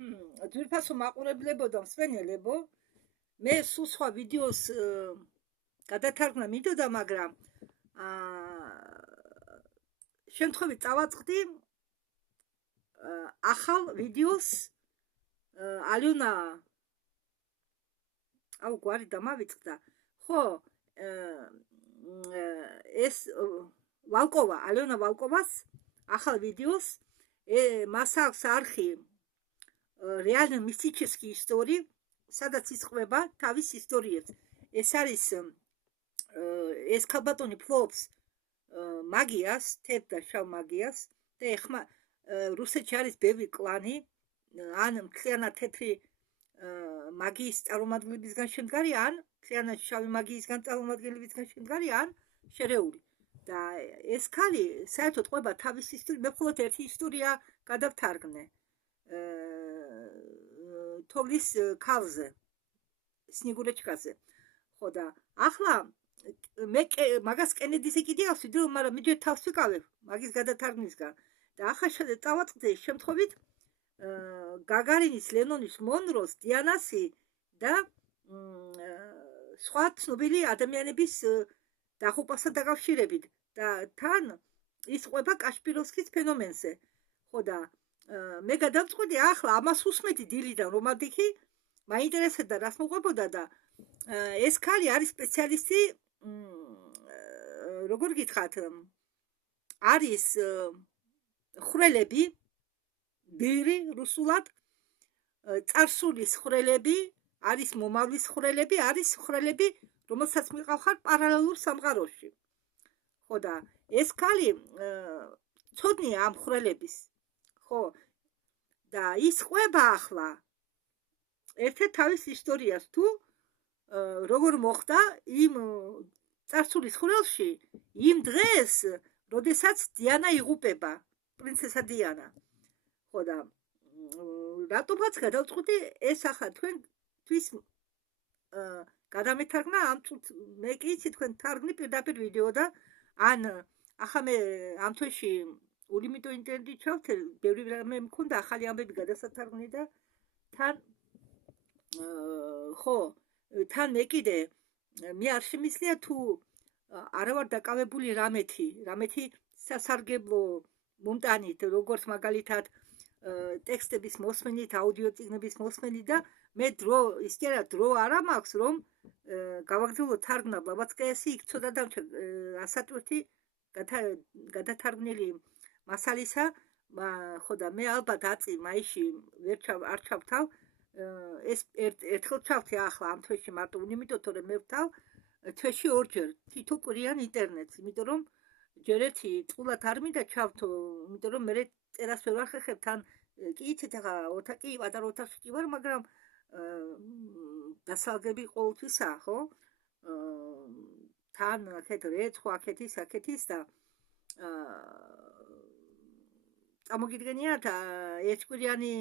ძვირფასო მაყურებლებო და მსმენელებო, მე სულ სხვა ვიდეოს გადათარგმნა მინდოდა, მაგრამ შემთხვევით წავაწყდი ახალ ვიდეოს ალიონა გვარი დამავიწყდა. ხო, ეს ვალკოვა, ალიონა ვალკოვას ახალ ვიდეოს მას აქვს არხი რეალნი მისტическი ისტორიი, სადაც იწყვება თავის ისტორიებს. ეს არის ეს ქალბატონი ფლობს მაგიას, თეთრ და შავ მაგიას და ეხმა რუსეთში არის ბევრი კლანი, ან მთლიანად თეთრი მაგიის წარმომადგენლებისგან შემდგარი, ან მთლიანად შავი მაგიისგან წარმომადგენლებისგან შემდგარი, ან შერეული. და ეს ქალი საერთოდ ყვება თავის ისტორიას, მე მხოლოდ ერთი ისტორია გადავთარგმნე. თოვლის ქალზე, სნიგურეჩკაზე. ხო და ახლა მე მაგას კენედიზე კიდე აქვს ვიდეო, მაგრამ მე ჯერ თავს ვიკავებ მაგის გადათარგმნისგან. და ახლა წავაწყდი შემთხვევით გაგარინის, ლენონის, მონროს, დიანასი და სხვა ცნობილი ადამიანების დახუპასთან დაკავშირებით და თან ის ყვება კაშპიროვსკის ფენომენზე. ხო და მე გადავწყვიტე ახლა ამას უსმედი დილიდან რომანტიკი, მაინტერესებდა რას მოყვებოდა და ეს ქალი არის სპეციალისტი, როგორ გითხრათ, არის ხვრელები, ბირი რუსულად, წარსულის ხვრელები, არის მომავლის ხვრელები, არის ხვრელები, რომელსაც მიყავხარ პარალელურ სამყაროში. ხო და ეს ქალი ცოდნია ამ ხვრელების. ხო და ის ყვება ახლა ერთ-ერთ თავის ისტორიას, თუ როგორ მოხდა იმ წარსულის ხვრელში იმ დღეს, როდესაც დიანა იღუპება, პრინცესა დიანა. ხო და რატომაც გადავწყვიტე ეს ახლა თქვენთვის გადამეთარგმნა ამ წუთს, მე კი იცი თქვენ თარგმნი პირდაპირ ვიდეო და ან ახლა მე ამ თვეში ულიმიტო ინტერნეტი ჩავთერ, ბევრი რამე მქონდა ახალი ამბები გადასათარგმნი და თან ხო, თან მე კიდე მე არ შემიძლია თუ არა ვარ დაკავებული რამეთი სასარგებლო მომტანით, როგორც მაგალითად ტექსტების მოსმენით, აუდიო წიგნების მოსმენით და მე დრო არა მაქვს, რომ გავაგრძელო თარგმნა ბლაბაცკაიასი, იქ ცოტა დამჭერ 101 გადათარგმნილი მასალისა. ხო და მე ალბათ აწი მაისში არ ჩავთავ, ეს ერთხელ ჩავთე ახლა ამ თვეში მარტო ულიმიტო, თორემ მე ვთავ თვეში ორჯერ თითო კვირიან ინტერნეტს, იმიტომ რომ ჯერ ერთი წყულად არ მინდა ჩავთო, იმიტომ რომ მე წერას ვერ ვახერხებ, თან კი იცით ახლა ოთახი, პატარა ოთახში კი ვარ, მაგრამ დასალგები ყოველთვისაა, ხო? თან აქეთ რეცხვა, აქეთის და წამოგიდგენიათ ერთკვირიანი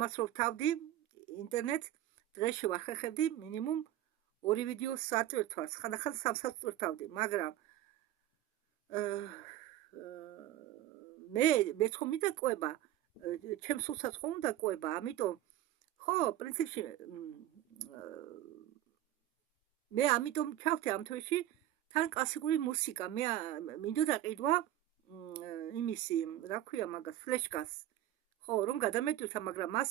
მას რო ვთავდი ინტერნეტს, დღეში ვახერხებდი მინიმუმ 2 ვიდეოს საწვირთვას, ხანდახან 3 საწვირთავდი, მაგრამ მე ხომ მინდა ყვება, ჩემ სულსაც ხომ უნდა ყვება, ამიტომ ხო, პრინციპში მე ამიტომ ჩავთე ამ თვეში თან კლასიკური მუსიკა, მე მინდოდა ყიდვა იმისი, რა ქვია მაგას, ფლეშკას. ხო, რომ გადამეტვირთა, მაგრამ მას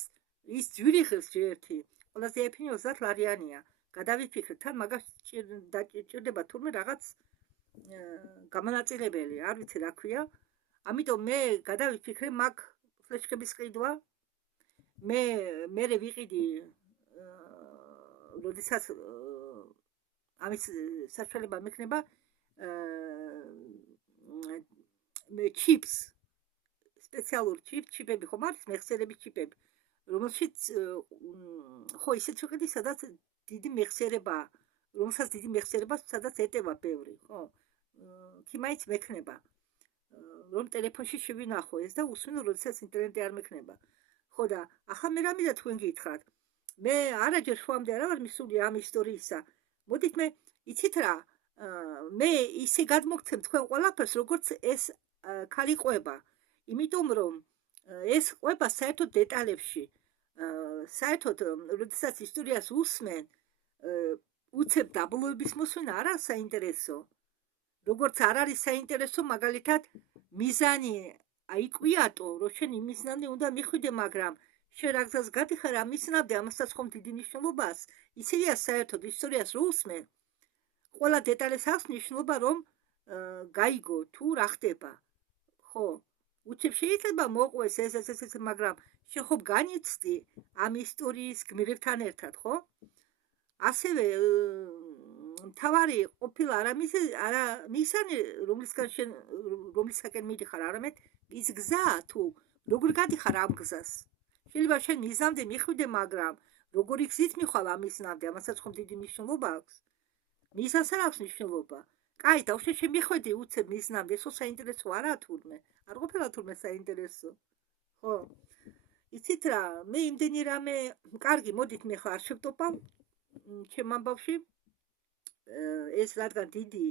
ის ძვირი ხილს ერთი, ყველაზე ეფინი 30 ლარიანია. გადავიფიქრე, თან მაგას ჭირდება თურმე რაღაც გამონაწილებელი, არ ვიცი რა ქვია. ამიტომ მე გადავიფიქრე მაგ ფლეშკების ყიდვა. მე ვიყიდი, როდესაც ამის საშუალება მექნება ჩიპს, სპეციალური ჩიპები ხომ არის, მეხსიერების ჩიპები, რომელშიც ხო ისეთ ვიყიდი, სადაც დიდი მეხსიერებაა, რომელსაც დიდი მეხსიერება, სადაც ეტევა ბევრი, ხო? კი მაინც მექნება, რომ ტელეფონში შევინახო ეს და უსმინო, როდესაც ინტერნეტი არ მექნება. ხო და ახლა მე რა მინდა თქვენ გითხრათ, მე არაჯერ შვამდე არა ვარ მისული ამ ისტორიისა. მოდით მე იცით რა, მე ისე გადმოგცემ თქვენ ყველაფერს, როგორც ეს ქალი ყვება, იმიტომ რომ ეს ყვება საერთოდ დეტალებში, საერთოდ როდესაც ისტორიას უსმენ უცებ დაბლოების მოსვენა არა საინტერესო როგორც არ არის საინტერესო მაგალითად მიზანი აიკვიატო რომ შენ იმ მიზნამდე უნდა მიხვიდე მაგრამ შენ რა გზას გადიხარ ამ მიზნამდე ამასაც ხომ დიდი მნიშვნელობას ისევია საერთოდ ისტორიას რო უსმენ ყველა დეტალს აქვს მნიშვნელობა რომ გაიგო თუ რა ხდება ხო უცებ შეიძლება მოყვეს ეს მაგრამ შენ ხომ განიცდი ამ ისტორიის გმირებთან ერთად ხო ასევე მთავარი ყოფილა არა მისანი რომლისგან მიდიხარ არამედ ის გზა თუ როგორ გადიხარ ამ გზას შეიძლება შენ მიზნამდე მიხვიდე მაგრამ როგორი გზით მიხვალ ამ მიზნამდე ამასაც ხომ დიდი მნიშვნელობა აქვს მიზანს არ აქვს მნიშვნელობა კაი დავშე შემიხვედი უცებ მიზნამდე ესო საინტერესო არაა თურმე არ ყოფილა თურმე საინტერესო ხო იცით რა მე იმდენი რამე კარგი მოდით მე ხარ შევტოპავ ჩემ ამბავში ეს რადგან დიდი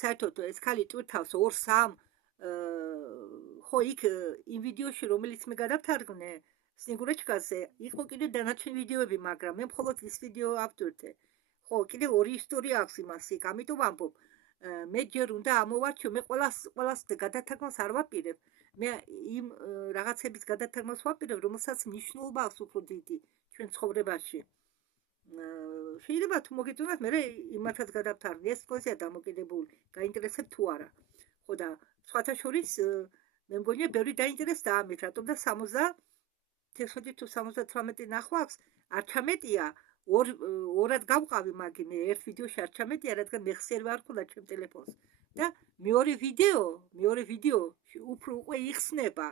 საერთოდ ეს ხალი ტვირთავს 2-3 ხო იქ იმ ვიდეოში რომელიც მე გადავთარგმნე სნიგურეჩკაზე იყო კიდე დანარჩენი ვიდეოები მაგრამ მე მხოლოდ ის ვიდეო ავტვირთე ხო კიდე ორი ისტორია აქვს იმას იქ ამიტომ ამბობ მე ჯერ უნდა ამოვარჩიო მე ყველას გადათარგმნას არ ვაპირებ მე იმ რაღაცების გადათარგმნას ვაპირებ რომელსაც მნიშვნელობა აქვს უფრო დიდი ჩვენ ცხოვრებაში შეიძლება თუ მოგეწონათ მე იმათაც გადავთარგმნი ეს ყველასია დამოკიდებული გაინტერესებთ თუ არა ხო და სხვათა შორის მე მგონია ბევრი დაინტერესდა ამით რატომ და 60 თუ 78 ნახვა აქვს არ ჩამეტია ორად გავყავი მაგი მე ერთ ვიდეოში არ ჩამეტია რადგან მეხსიერ ვარ ხოლმე ჩემ ტელეფონს და მეორე ვიდეო უფრო უკვე იხსნება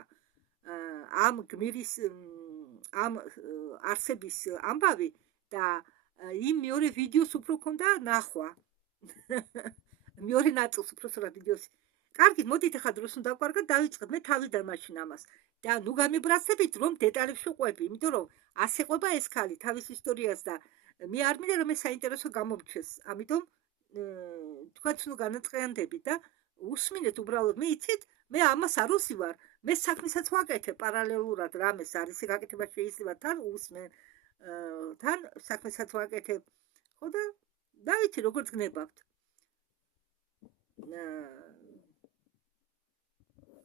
ამ გმირის ამ არსების ამბავი და იმ მეორე ვიდეოს უფრო ქონდა ნახვა მეორე ნაწილს უფრო სწორად ვიდეოს კარგით მოდით ახლა დროს უნდა ვკარგოთ დავიწყებ მე თავიდან მაშინ ამას და ნუ გამიბრაცებით რომ დეტალებში ყვები იმიტომ რომ ასე ყვება ეს ხალი თავის ისტორიას და მე არ მინდა რომ ეს საინტერესო გამომჩეს ამიტომ თქვენც ნუ განაწყენდებით და უსმინეთ უბრალოდ მე იცით მე ამას არ უსივარ მე საქმესაც ვაკეთებ პარალელურად რამეს არის გაკეთება შეიძლება თან უსმენ თან საქმესაც ვაკეთებ ხო და დავითი როგორც გნებავთ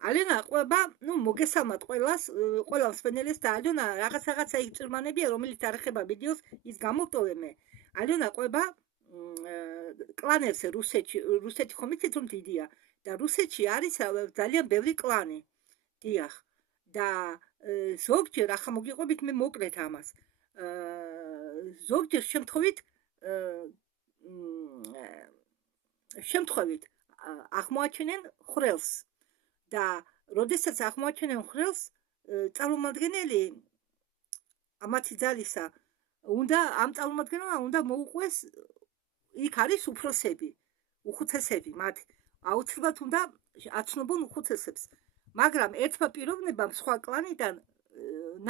ალენა ყვება ნუ მოგესალმათ ყველას ყველა მსმენელს და ალენა რაღაცა იწურმანებია რომელიც არ ეხება ვიდეოს ის გამოვტოვე მე ალენა ყვება კლანებს რუსეთი ხომ იცით რომ დიდია და რუსეთში არის ძალიან ბევრი კლანი დიახ და ზოგჯერ ახლა მოგიყვებით მე მოკლედ ამას ზოგჯერ შემთხვევით აღმოაჩენენ ხვრელს და როდესაც აღმოაჩენენ ხვრელს წარმომადგენელი ამათი ძალისა უნდა ამ წარმომადგენელმა უნდა მოუყვეს იქ არის უფროსები უხუცესები მათ აუცილებლად უნდა აცნობონ უხუცესებს მაგრამ ერთმა პიროვნებამ სხვა კლანიდან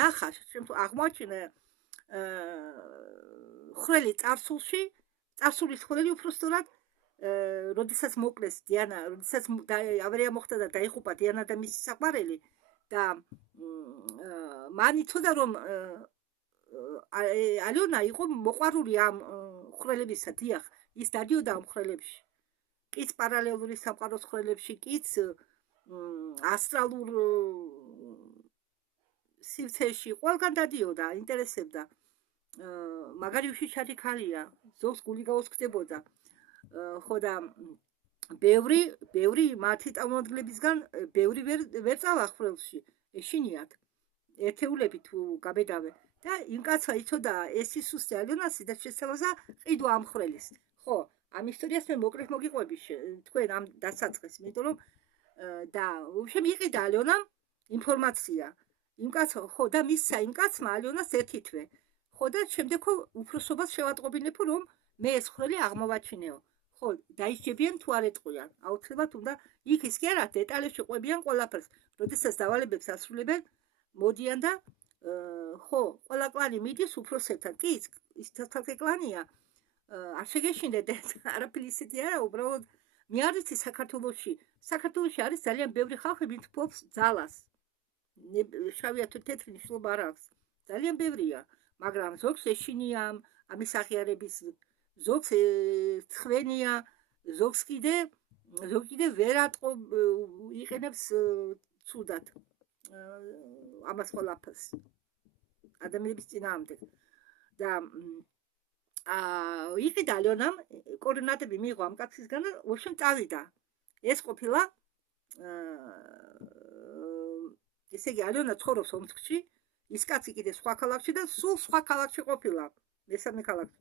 ნახა აღმოაჩინა ხვრელი წარსულის ხვრელი უფრო სწორად როდესაც მოკლეს დიანა როდესაც ავარია მოხდა და დაიღუპა დიანა და მისი საყვარელი და მან იცოდა რომ ალენა იყო მოყვარული ამ ხვრელებისა დიახ ის დადიოდა ამ ხვრელებში კიც პარალელური სამყაროს ხვრელებში კიც ასტრალურ სივრცეში ყველგან დადიოდა ინტერესებდა მაგარი უშიშარი ხალია ზოგს გული გაუსკდებოდა ხო და ბევრი მათი წარმომადგენლებისგან ბევრი ვერ წავა ხვრელში ეშინიათ ერთეულები თუ გაბედავე და იმ კაცმა იცოდა ეს ისუსტე ალენასი და შესაძლოა ყიდვა ამ ხვრელის ხო ამ ისტორიას მე მოკლედ მოგიყვები თქვენ ამ დასაწყისს იმიტომ რომ და უშემ იყიდა ალენამ ინფორმაცია იმ კაცმა ხო და მისცა იმ კაცმა ალენას ერთი თვე ხო და შემდეგ უფროსობას შევატყობინებო რომ მე ეს ხვრელი აღმოვაჩინეო ხო დაიჭებიან თუ არ ეტყვიან აუცილებლად უნდა იქ ის კი არა დეტალებში ყვებიან ყველაფერს როდესაც დავალებებს ასრულებენ მოდიან და ხო ყველა კლანი მიდის უფროსებთან კი ის თათალკე კლანია არ შეგეშინდეთ არაფერი ისეთი არა უბრალოდ მე არ ვიცი საქართველოში არის ძალიან ბევრი ხალხი ვინც ფლობს ძალას შავია თუ თეთრი მნიშვნელობა არ აქვს ძალიან ბევრია, მაგრამ ზოგს ეშინია ამის აღიარების, ზოგს ცხვენია, ზოგს კიდე ვერ იყენებს ცუდად ამას ყველაფერს ადამიანების წინააღმდეგ. და იყიდა ალიონამ კოორდინატები მიიღო ამ კაცისგან და ვაფშე წავიდა. ეს ყოფილა ესე იგი ალიონა ცხოვრობს ომსკში, ის კაცი კიდე სხვა ქალაქში და სულ სხვა ქალაქში ყოფილა, მესამე ქალაქში.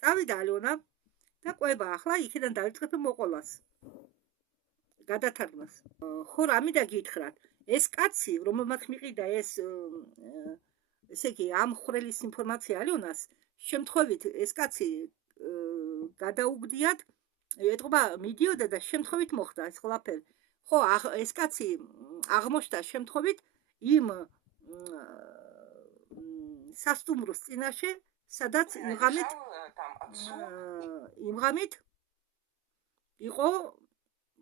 წავიდა ალიონა და ყვება ახლა იქიდან დაიწყება მოყოლას. გადათარგმნას. ხო, რამიდა გითხრათ, ეს კაცი, რომელმაც მიყიდა ეს ესე იგი ამ ხვრელის ინფორმაცია ალიონას, შემთხვევით ეს კაცი გადაუგდიათ, ეტყობა მიდიოდა და შემთხვევით მოხდა ეს ყველაფერი. ხო, ეს კაცი აღმოჩნდა შემთხვევით იმ სასტუმროს წინაშე, სადაც იმღამით იყო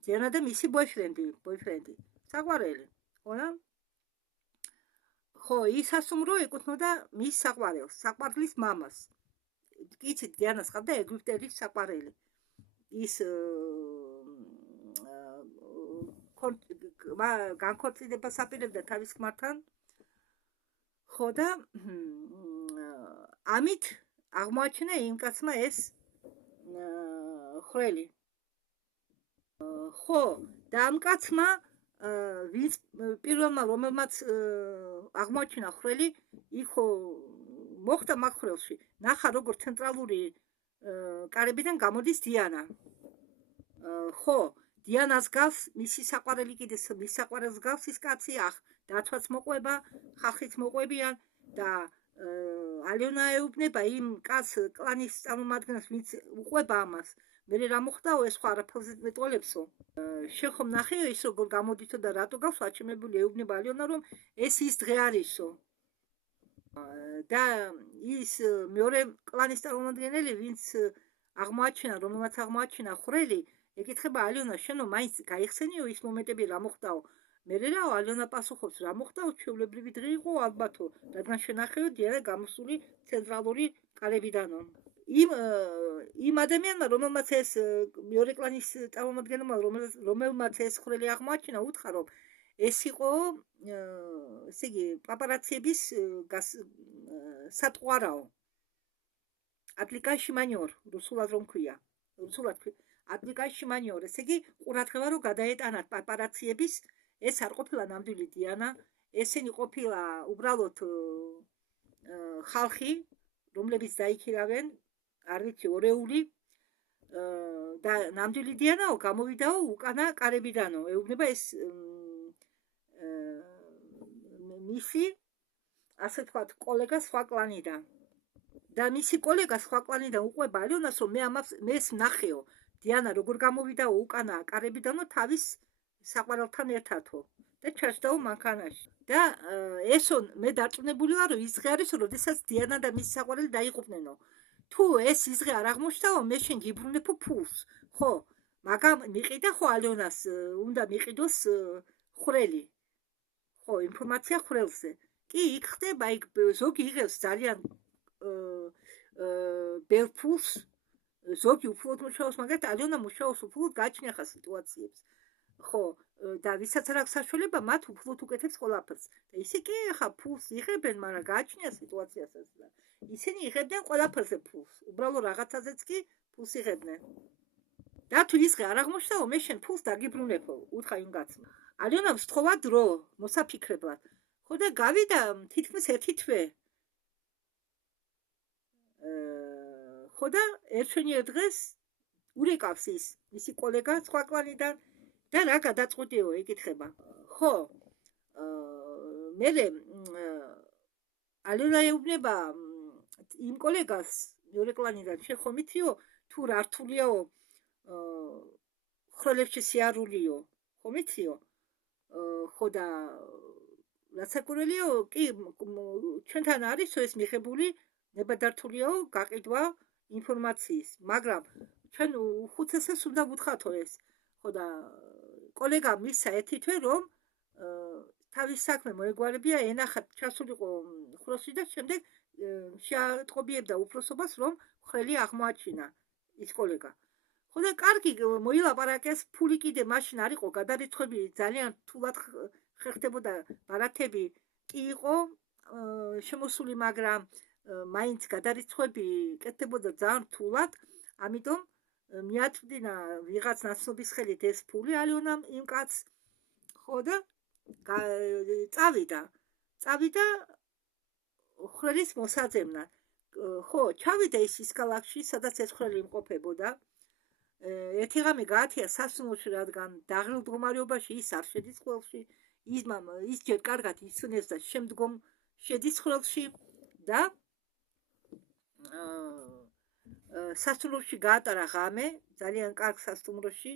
დიანა და მისი ბოյფრენდი, საყვარელი, ხონა? ხო, ის სასტუმრო ეკუთვნოდა მის საყვარლის მამას. იცით, დიანას ყავდა ეგვიპტელის საყვარელი. ის განქორწინებას აპირებდა თავის ქმართან. ხო და ამით აღმოაჩინა იმ კაცმა ეს ხვრელი. ხო, და ამ კაცმა ვინც პირველმა რომელმაც აღმოაჩინა ხვრელი, იქ მოხდა მაგ ხვრელში. ნახა როგორ ცენტრალური კარებიდან გამოდის დიანა. ხო, დიანას გავს მისი საყვარელი კიდე მის საყვარელს გავს ის კაცი, დათვაც მოყვება, ხალხიც მოყვებიან და ალიონა ეუბნება იმ კაც კლანის წარმომადგენელს, ვინც უყვება ამას. მერე რა მოხდაო, ეს სხვა არაფერზე მეტყოლებსო. შენ ხომ ნახეო ის როგორ გამოდითო და რატო გავს აჩემებული, ეუბნება ალიონა, რომ ეს ის დღე არისო. და ის მეორე კლანის წარმომადგენელი, ვინც რომელმაც აღმოაჩინა ხვრელი, ეკითხება ალიონა, შენო მაინც გაიხსენიო ის მომენტები რა მოხდაო. მერე რაო, ალიონა პასუხობს, რა მოხდაო, ჩვეულებრივი დღე იყო ალბათო, რადგან შენახეო დიანა გამოსული ცენტრალური კარებიდანო. იმ ადამიანმა, რომელმაც ეს მეორე კლანის წარმომადგენელმა, რომელმაც ეს ხვრელი აღმოაჩინა, უთხრა, რომ ეს იყო ესე იგი პაპარაციების სატყვარაო. აპლიკაში მანიორ, რუსულად რომ ქვია. აპლიკაში მანიორ, ესე იგი ყურადღება რომ გადაეტანათ პაპარაციების, ეს არ ყოფილა ნამდვილი დიანა, ესენი ყოფილა უბრალოდ ხალხი, რომლებიც დაიქირავენ, არ ვიცი, ორეული და ნამდვილი დიანაო გამოვიდაო უკანა კარებიდანო. ეუბნება ეს მისი, ასე ვთქვათ, კოლეგა სხვა კლანიდან. და მისი კოლეგა სხვა კლანიდან უყვება ალიონას, რომ მე ეს ვნახეო. დიანა როგორ გამოვიდაო უკანა კარებიდანო თავის საყვარელთან ერთადო და ჩასდაო მანქანაში. და ესო მე დარწმუნებული ვარ, რომ ის დღე არის, როდესაც დიანა და მისი საყვარელი დაიღუპნენო. თუ ეს ის დღე არ აღმოჩნდაო, მე შენ გიბრუნებო ფულს. ხო, მაგრამ მიყიდა ხო ალიონას უნდა მიყიდოს ხვრელი. ხო, ინფორმაცია ხვრელზე. კი, იქ ხდება, იქ ზოგი იღებს ძალიან ბევრ ფულს, ზოგი უფლოდ მუშაობს, მაგრამ ალიონა მუშაობს უფლოდ, გააჩნია ხა სიტუაციებს. ხო, და ვისაც არ აქვს საშუალება, მათ უფლოდ უკეთებს ყველაფერს. და ისე კი ხა ფულს იღებენ, მაგრამ გააჩნია სიტუაციასაც და ისინი იღებდნენ ყველაფერზე ფულს. უბრალოდ რაღაცაზეც კი ფულს იღებდნენ. და თუ ის დღე არ აღმოჩნდაო, მე შენ ფულს დაგიბრუნებო, უთხრა იმ კაცმა. ალიონამ სთხოვა დრო, მოსაფიქრებლად. ხო და გავიდა თითქმის 1 თვე. ხო და ერთვენიერ დღეს ურეკავს ის მისი კოლეგა სხვა კლანიდან და რა გადაწყვეტიო, ეკითხება. ხო, მერე ალიონა ეუბნება იმ კოლეგას მეორე კლანიდან, შენ ხომ იციო თუ რა რთულიაო ხვრელებში სიარულიო, ხომ იციო? ხო და რაცაკურელიო, კი, ჩვენთან არისო ეს მიღებული ნებადართულიაო გაყიდვა ინფორმაციის, მაგრამ ჩვენ უხუცესებს უნდა ვუთხათო ეს. ხო და კოლეგამ მისცა 1 თვე, რომ თავის საქმე მოეგვარებია, ენახათ ჩასულიყო ხროსში და შემდეგ შეატყობიებდა უფროსობას, რომ ხრელი აღმოაჩინა ის კოლეგა. ხო და კარგი მოილაპარაკეს, ფული კიდე მაშინ არ იყო გადარიცხები, ძალიან რთულად ხერხდებოდა, ბარათები კი იყო შემოსული, მაგრამ მაინც გადარიცხები კეთდებოდა ძალიან რთულად, ამიტომ მიაწვდინა ვიღაც ნაცნობის ხელით ეს ფული ალიონამ იმ კაცს, ხო და წავიდა ხრელის მოსაძებნად. ხო, ჩავიდა ის ქალაქში, სადაც ეს ხრელი იმყოფებოდა. ერთი ღამე გაათია სასუნოში, რადგან დაღლილ მდგომარეობაში ის არ შედის ხრელში, ის ჯერ კარგად იცნეს და შემდგომ შედის ხრელში და სასტუმროში გაატარა ღამე, ძალიან კარგ სასტუმროში,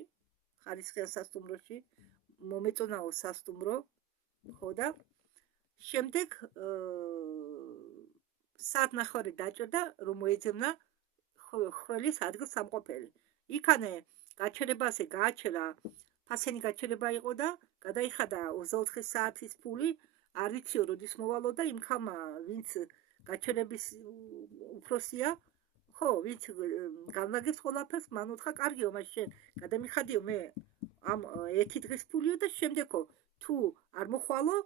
ხარისხიან სასტუმროში, მომეწონაო სასტუმრო, ხო და შემდეგ საათნახევარი დაჭერდა, რომ მოეძებნა ხრელის ადგილსამყოფელი. იქანე გაჩერებაზე გააჩერა, ფასენი გაჩერება იყო და გადაიხადა 24 საათის ფული, არ ვიციო როდის მოვალო და იმ ხალმა, ვინც გაჩერების უფროსია, ხო, ვინც განლაგებს ყველაფერს, მან უთხრა, კარგიო, მას შენ გადამიხადიო მე ამ ერთი დღის ფულიო და შემდეგო თუ არ მოხვალო,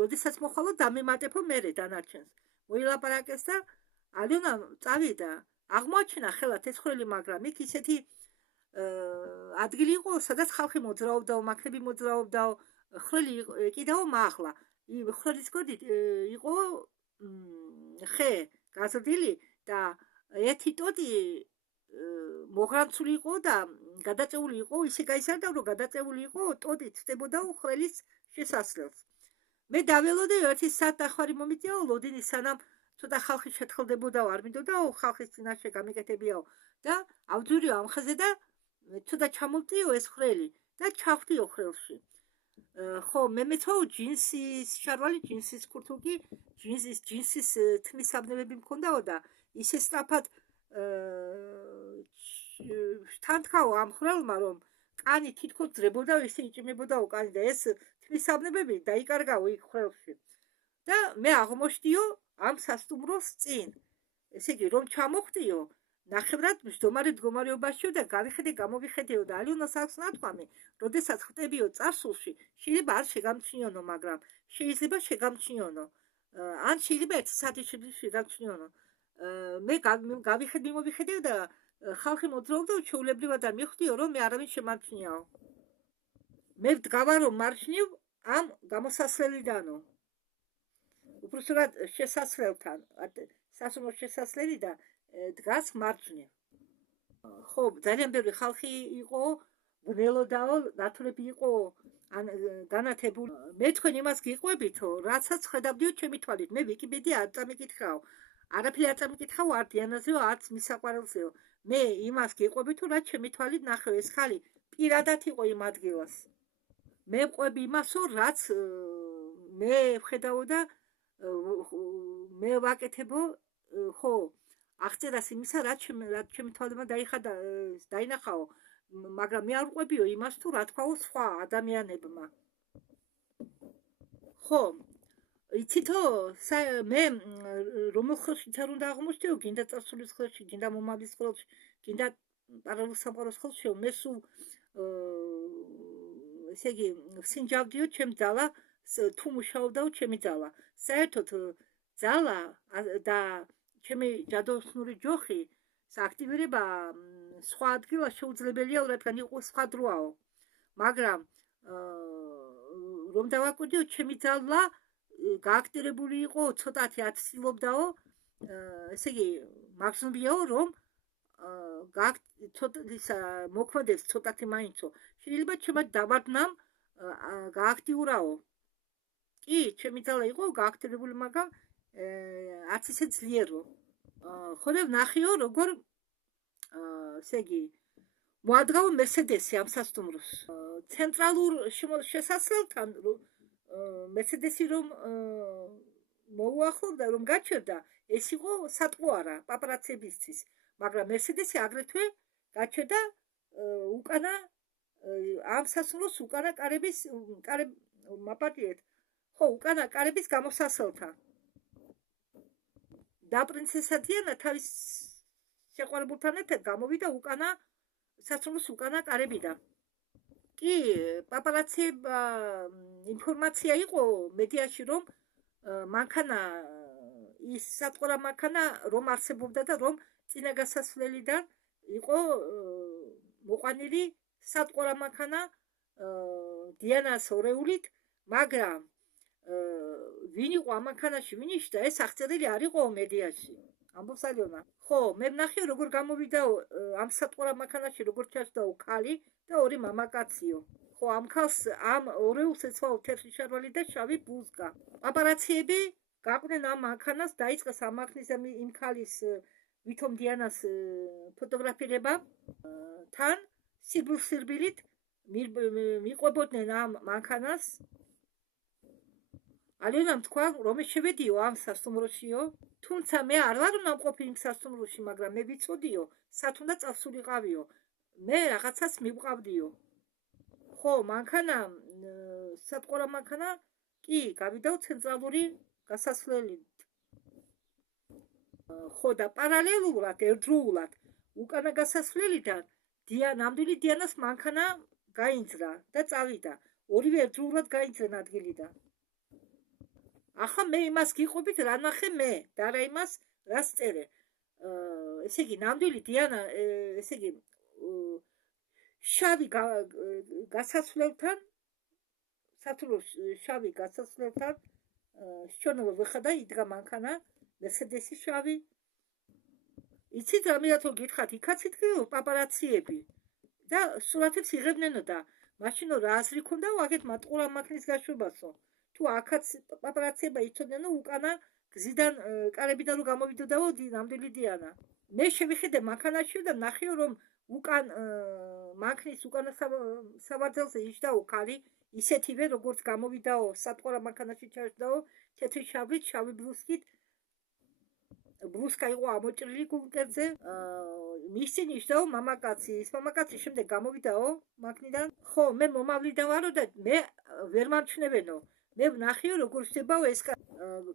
როდესაც მოხვალო დამემატებო მერე დანარჩენს. მოილაპარაკეს და ალიონამ წავიდა, აღმოაჩინა ხელად ეს ხრელი, მაგრამ იქ ისეთი ადგილი იყო, სადაც ხალხი მოძრაობდაო, მაქრები მოძრაობდაო, ხრელი ეკიდაო მაღლა. ხრელის გვერდით იყო ხე გაზრდილი და ერთი ტოტი მოღრამცული იყო და გადაწეული იყო, ისე გაიზარდა, რომ გადაწეული იყო, ტოტით ხდებოდაო ხრელის შესასვლელს. მე დაველოდე 1 საათნახევარი მომიწიაო ლოდინის, სანამ ცოტა ხალხი შეთხლდებოდაო, არ მინდოდაო ხალხის წინაშე გამიკეთებიაო და ავძვირიო ამ ხეზე და ცოტა ჩამოვწიო ეს ხრელი და ჩავხდიო ხრელში. ხო, მე მეცვაო ჯინსის შარვალი, ჯინსის ქურთუკი, ჯინსის თმისაბნევები მქონდაო და ისე სწრაფად თანთქაო ამ ხრელმა, რომ კანი თითქოს ძრებოდაო, ისე იჭიმებოდაო კანი და ეს თმისაბნებები დაიკარგაო იქ ხრელში. და მე აღმოჩდიო ამ სასტუმროს წინ. ესე იგი, რომ ჩამოხდიო, ნახევრად მჯდომარე მდგომარეობაშიო და გამოვიხედეო და ალიონას აქვს ნათქვამი, როდესაც ხტებიო წარსულში, შეიძლება არ შეგამჩნიონო, მაგრამ შეიძლება შეგამჩნიონო. ან შეიძლება 1 საათის შეგამჩნიონო. მე მოვიხედეო და ხალხი მოძრაობდა ჩვეულებრივად და მივხვდიო, რომ მე არავინ შემამჩნიაო. მე ვდგავა, რომ მარჯვნივ ამ გამოსასვლელიდანო. უბრალოდ შესასვლელთან, სასტუმროს შესასვლელი და დგას მარჯვნივ. ხო, ძალიან ბევრი ხალხი იყო, ვნელოდაო, ნათლები იყო განათებული. მე თქვენ იმას გიყვებითო, რაცაც ხედავდიო ჩემი თვალით. მე ვიკიპედია არ წამიკითხავ, არაფერი არ წამიკითხავ, არ დიანაზეო, არც მის საყვარელზეო. მე იმას გიყვებითო, რაც ჩემი თვალით ნახევ, ეს ხალი პირადად იყო იმ ადგილას. მე ვყვები იმასო, რაც მე ვხედავო და მე ვაკეთებო, ხო, აღწერას იმისა, რაც ჩემი თვალებმა დაინახაო, მაგრამ მე არ ვყვებიო იმას, თუ რა თქვაო სხვა ადამიანებმა. ხო, იცითო, მე რომელ ხელშიც არ უნდა აღმოჩნდიო, გინდა წარსულის ხელში, გინდა მომავლის ხელში, გინდა პარალელურ სამყაროს ხელში, მე სულ ესე იგი, სინჯავდიო ჩემ ძალა, თუ მუშაობდაო ჩემი ძალა. საერთოდ ძალა და ჩემი ჯადოსნური ჯოხი სააქტივირება სხვა ადგილას შეუძლებელია, რადგან იყო სხვა დროაო. მაგრამ რომ დავაკვირდიო, ჩემი ძალა გააქტირებული იყო, ცოტათი აცილობდაო, ესე იგი, მაგზნობიაო, რომ მოქმედებს ცოტათი მაინცო. შეიძლება ჩემად დავარდნამ გააქტიურაო. კი, ჩემი ძალა იყო გააქტირებული, მაგრამ არც ისე ძლიერო. ხო და ვნახიო, როგორ ესე იგი, მოადგავო მერსედესი ამ სასტუმროს. ცენტრალურ შესასვლელთან მერსედესი რომ მოუახლოვდა, რომ გაჩერდა, ეს იყო სატყო არა, პაპარაცებისთვის. მაგრამ მერსედესი აგრეთვე გაჩერდა უკანა ამ სასტუმროს უკანა კარების მაპატიეთ, ხო, უკანა კარების გამოსასვლელთან. და პრინცესა დიანა თავის შეყვარებულთან ერთად გამოვიდა უკანა სასწაულის უკანა კარებიდან. კი, პაპარაციებმა ინფორმაცია იყო მედიაში, რომ მანქანა ის სატყურა მანქანა რომ არსებობდა და რომ წინა გასასვლელიდან იყო მოყვანილი სატყურა მანქანა დიანას ორეულით, მაგრამ ვინ იყო ამ მანქანაში, ვინ იშდა, ეს აღწერილი არ იყო მედიაში. ამბობს ალიონა. ხო, მე ვნახე როგორ გამოვიდა ამ სატყურა მანქანაში, როგორ ჩაჯდაო ქალი და ორი მამაკაციო. ხო, ამ ქალს ამ ორეულს ეცვალა თეთრი შარვალი და შავი ბლუზკა. პაპარაციები გაყვნენ ამ მანქანას, დაიწყეს ამ მანქანის და იმ ქალის ვითომ დიანას ფოტოგრაფირება. თან სიბილით მიყვებოდნენ ამ მანქანას. ალიონამ თქვა, რომ შევედიო ამ სასტუმროშიო, თუმცა მე არ ვარ უნდა მყოფი იმ სასტუმროში, მაგრამ მე ვიცოდიო, სად უნდა წავსულიყავიო. მე რაღაცას მივყავდიო. ხო, მანქანა, სატყურა მანქანა, კი, გავიდაო ცენტრალური გასასვლელით. ხო, და პარალელურად, ერთდროულად, უკანა გასასვლელიდან ნამდვილი დიანას მანქანა გაინძრა და წავიდა. ორივე ერთდროულად გაინძრა ადგილიდან. ახლა მე იმას გიყვებით, რა ნახე მე და არა იმას, რას წერე. ესე იგი, ნამდვილი დიანა, ესე იგი, შავი გასასვლელთან, სათულოს შავი გასასვლელთან, შჩონელო ვიხადა, იდგა მანქანა, მერსედესი შავი. იცით რამედაც რომ გითხათ, იქაც იდგეო პაპარაციები და სურათებს იღებნენო და მაშინო რა აზრი ქონდაო აქეთ მატყურა მანქანის გაშვებასო. თუ აქაც პაპარაციება იცოდნენ უკანა გზიდან კარებიდან რომ გამოვიდოდაო ნამდვილი დიანა. მე შევიხედე მანქანაში და ნახეო რომ უკან მანქანის უკანა სავარძელზე იჯდაო ქალი, ისეთივე როგორც გამოვიდაო სატყურა მანქანაში ჩაჯდაო, თეთრი შავით, შავი ბლუზკით. ბლუზკა იყო ამოჭრილი გულკერძზე. მისცინ იჯდაო მამაკაცი. ის მამაკაცი შემდეგ გამოვიდაო მანქანიდან. ხო, მე მომავლიდან ვარო და მე ვერ მარჩნევენო. მე ვნახეო როგორ ხდებაო ეს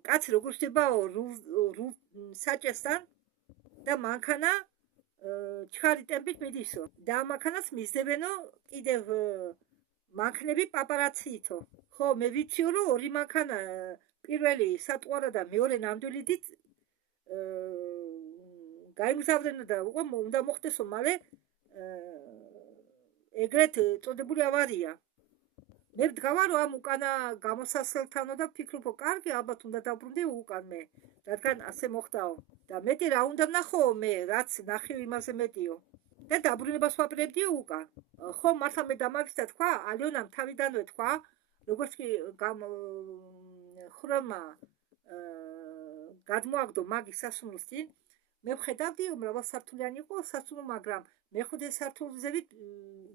კაცი როგორ ხდებაო საჭესთან და მანქანა ჩქარი ტემპით მიდისო და ამ მანქანას მისდებენო კიდევ მანქნები პაპარაციითო. ხო, მე ვიციო რომ ორი მანქანა, პირველი სატყუარა და მეორე ნამდვილი დიდ გაიმგზავრნენ და უნდა მოხდესო მალე ეგრეთ წოდებული ავარია. მე ვდგავა რომ ამ უკანა გამოსასვლელთანო და ვფიქრობ, კარგი, ალბათ უნდა დავბრუნდეო უკან მე, რადგან ასე მოხდაო. და მეტი რა უნდა ვნახო მე, რაც ნახეო იმაზე მეტიო. და დაბრუნებას ვაპირებდიო უკან. ხო, მართლა მე დამაგისდა თქვა, ალიონამ თავიდანვე თქვა, როგორც კი ხრომა გადმოაგდო მაგის სასტუმროს წინ, მე ვხედავდიო მრავალსართულიანი იყო სასტუმრო, მაგრამ მეხუთე სართულზევით